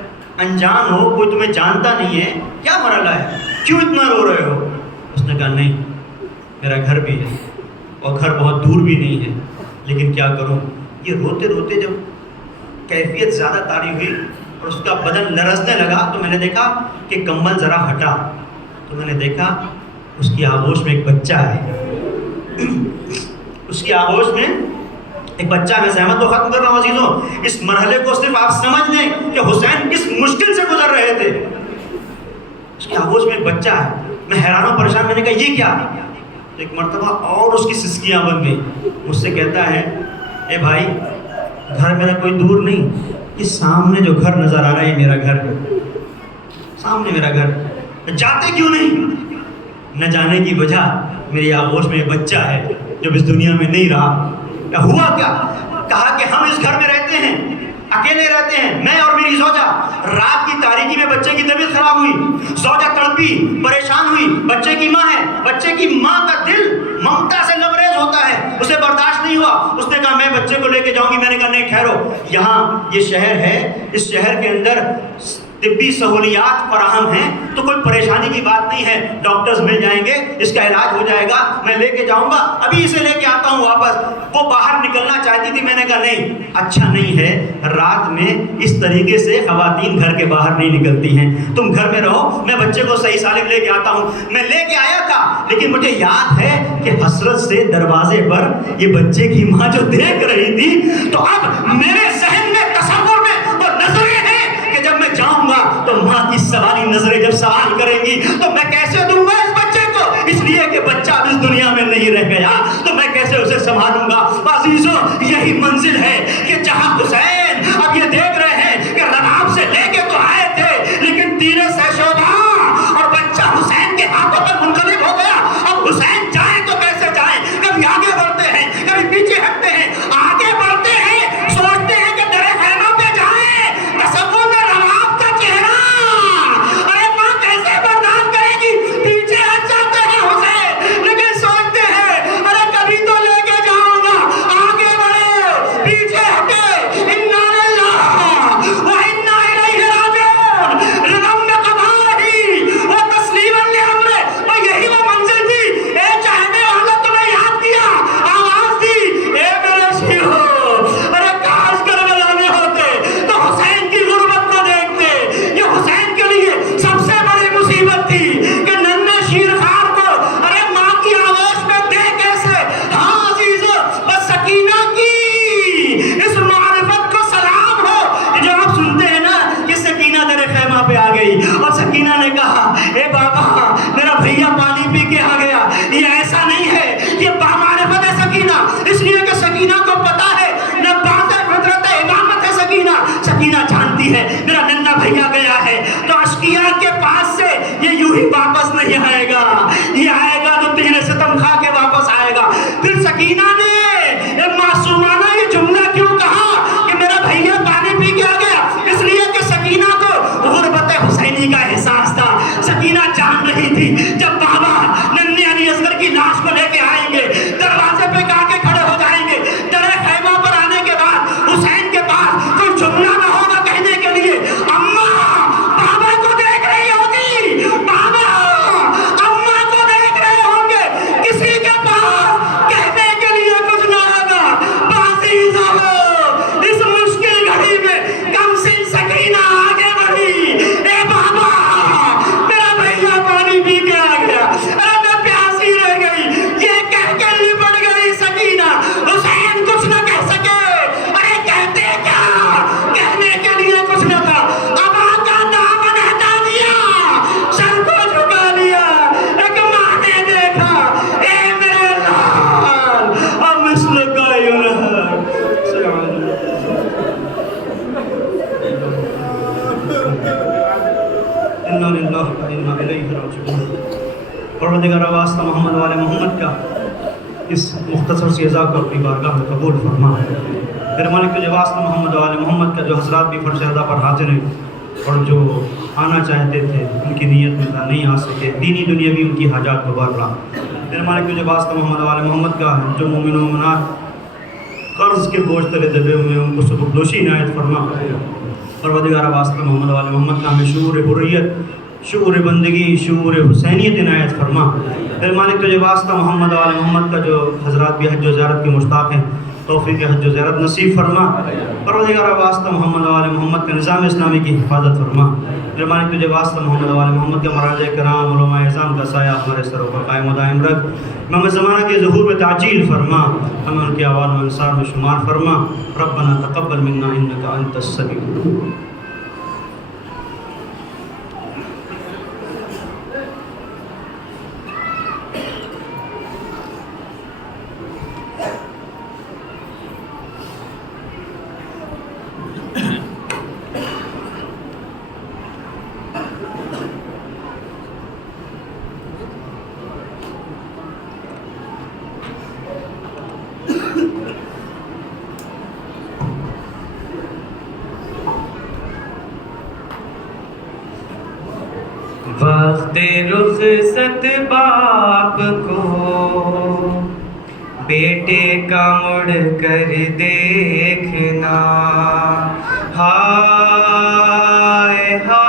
انجان ہو, کوئی تمہیں جانتا نہیں ہے, کیا مرحلہ ہے, کیوں اتنا رو رہے ہو؟ اس نے کہا نہیں, میرا گھر بھی ہے اور گھر بہت دور بھی نہیں ہے, لیکن کیا کروں. یہ روتے روتے جب کیفیت زیادہ طاری ہوئی اور اس کا بدن لرزنے لگا تو میں نے دیکھا کہ کمبل ذرا ہٹا, تو میں نے دیکھا اس کی آغوش میں ایک بچہ ہے. اس کی آغوش میں ایک بچہ ہے. میں زحمت کو ختم کر رہا ہوں عزیزوں, اس مرحلے کو صرف آپ سمجھ لیں کہ حسین کس مشکل سے گزر رہے تھے. اس کی آغوش میں ایک بچہ ہے. میں حیران و پریشان, میں نے کہا یہ کیا؟ ایک مرتبہ اور اس کی سسکیاں بن گئی. مجھ سے کہتا ہے اے بھائی گھر میرا کوئی دور نہیں, اس سامنے جو گھر نظر آ رہا ہے یہ میرا گھر ہے, سامنے میرا گھر. جاتے کیوں نہیں؟ نہ جانے کی وجہ میری آغوش میں ایک بچہ ہے جو اس دنیا میں نہیں رہا. ہوا کیا؟ کہا کہ ہم اس گھر میں رہتے ہیں, اکیلے رہتے ہیں, میں اور میری زوجہ. رات کی تاریکی میں بچے کی طبیعت خراب ہوئی, زوجہ تڑپی, پریشان ہوئی. بچے کی ماں ہے, بچے کی ماں کا دل ممتا سے لبریز ہوتا ہے, اسے برداشت نہیں ہوا. اس نے کہا میں بچے کو لے کے جاؤں گی. میں نے کہا نہیں ٹھہرو, یہاں یہ شہر ہے, اس شہر کے اندر طبی سہولیات فراہم ہیں تو کوئی پریشانی کی بات نہیں ہے, ڈاکٹرز مل جائیں گے, اس کا علاج ہو جائے گا, میں لے کے جاؤں گا, ابھی اسے لے کے آتا ہوں واپس. وہ باہر نکلنا چاہتی تھی, میں نے کہا نہیں, اچھا نہیں ہے, رات میں اس طریقے سے خواتین گھر کے باہر نہیں نکلتی ہیں, تم گھر میں رہو, میں بچے کو صحیح سالم لے کے آتا ہوں. میں لے کے آیا تھا, لیکن مجھے یاد ہے کہ حسرت سے دروازے پر یہ بچے کی ماں جو دیکھ رہی تھی, تو اب میرے ذہن میں تصور میں وہ نظریں ہیں کہ جب میں جاؤں گا تو ماں کی سوالی نظریں جب سوال کریں گی تو میں کیسے دوں گا اس بچے کو, اس لیے کہ بچہ اب اس دنیا میں نہیں رہ گیا, تو میں کیسے اسے سنبھالوں گا. عزیزوں یہی منزل ہے کہ جہاں حسین اب یہ دیکھ رہے ہیں کہ رباب سے لے کے تو آئے تھے, لیکن تیرے سے شوبہ اور بچہ حسین کے ہاتھوں پر منقلب ہو گیا. اب حسین جائیں تو کیسے جائیں, کبھی آگے بڑھتے ہیں, کبھی پیچھے ہٹتے ہیں, آگے بڑھتے ہیں, سوچتے ہیں کہ درے خیمہ پہ جائیں, تصور میں رباب کا چہرہ, ارے ماں کیسے برداشت کرے گی, پیچھے ہٹ جاتے ہیں حسین, لیکن سوچتے ہیں ارے کبھی تو لے کے جاؤں گا, آگے بڑھے, پیچھے ہٹے, انا للہ و انا الیہ راجعون, رغم میں قباہی و تسلیما لامرہ. اور یہی وہ منزل تھی, اے چاہنے والا تمہیں یاد کیا, آواز دی, اے میرے شیرو, ارے کاش کربلا میں ہوتے تو حسین کی غربت کو دیکھتے. یہ حسین کے لیے سب سے بڑی مصیبت تھی کہ ننھے شیرخوار کو ارے ماں کی آغوش میں دے کیسے. ہاں عزیزو, بس سکینہ کی اس معرفت کو سلام ہو. جو آپ سنتے ہیں نا کہ سکینہ در خیمہ پہ آ گئی اور سکینہ نے کہا اے بابا میرا بھیا پانی پی کے آ گیا. یہ ایسا نہیں ہے, یہ بامعرفت ہے سکینہ, اس لیے کہ سکینہ کو پتا ہے نہ بات ہے فطرت ہے, امامت ہے سکینہ. سکینہ جانتی ہے میرا ننھا بھیا گیا ہے تو اشقیاء کے پاس سے یہ یوں ہی واپس نہیں آئے گا, یہ آئے گا تو تیرے ستم کھا کے واپس آئے گا. پھر سکینہ نے ایک معصومانہ یہ جملہ کیوں کہا کہ میرا بھیا پانی پی کے آ گیا, اس لیے کہ سکینہ کو غربت حسینی کا احساس تھا. سکینہ جان رہی تھی جب بابا ننھے علی اصغر کی لاش کو لے کے آئیں گے, دروازے پہ آ کے کھڑے ہو جائیں گے, درے خیمہ پر آنے کے بعد حسین کے پاس کوئی جملہ نہ ہوگا کہنے کے لیے, اماں بابا کو دیکھ رہی ہوگی, بابا اماں کو دیکھ رہے ہوں گے, کسی کے پاس کہنے کے لیے کچھ نہ ہوگا. عزیزو اس مشکل گھڑی میں کم سن سکینہ آگے بڑھی, اے بابا میرا بھیا پانی پی کے آ گیا, ارے میں پیاسی رہ گئی, یہ کہہ کے لپٹ گئی سکینہ. حسین کچھ نہ کہہ سکے, ارے کہتے کیا, کہنے کے لیے کچھ نہ تھا. ابا کا دامن ہٹا دیا, سر کو جھکا لیا, ایک ماں نے دیکھا, اے میرے لال اب مثل کا انا للہ و انا الیہ راجعون. پروردگار واسطہ محمد والے محمد کا اس مختصر سی عزا کو اپنی بارگاہ میں قبول فرما. میرے مالک تجھے واسطہ محمد والے محمد کا جو حضرات بھی فرش ادا پر حاضر ہیں اور جو آنا چاہتے تھے، ان کی نیت میں تھا نہیں آ سکے، دینی دنیاوی ان کی حاجات کو بھر رہا۔ پھر مالک تجھے واسطہ محمد وال محمد کا ہے، جو مومن و مومنات قرض کے بوجھ تلے دبے ہوئے ہیں ان کو سبکدوشی عنایت فرما۔ پروردگار واسطہ محمد وال محمد کا ہمیں شعور حریت، شعور بندگی، شعور حسینیت عنایت فرما۔ پھر مالک تجھے واسطہ محمد وال محمد کا جو حضرات بھی حج و زیارت کے مشتاق ہیں، توفیق حج و زیارت نصیب فرما۔ پروردگار واسطہ محمد وال محمد کا نظام اسلامی کی حفاظت فرما۔ پھر مالک تجھے واسطہ محمد وال محمد کے مراجع کرام، علماء اعظام کا سایہ ہمارے سروں پر قائم و دائم رکھ۔ امام زمانہ کے ظہور میں تعجیل فرما، ہمیں ان کے اعوان و انصار میں شمار فرما۔ ربنا تقبل منا انک انت السمیع۔ وقت رخصت باپ کو بیٹے کا مڑ کر دیکھنا، ہائے ہائے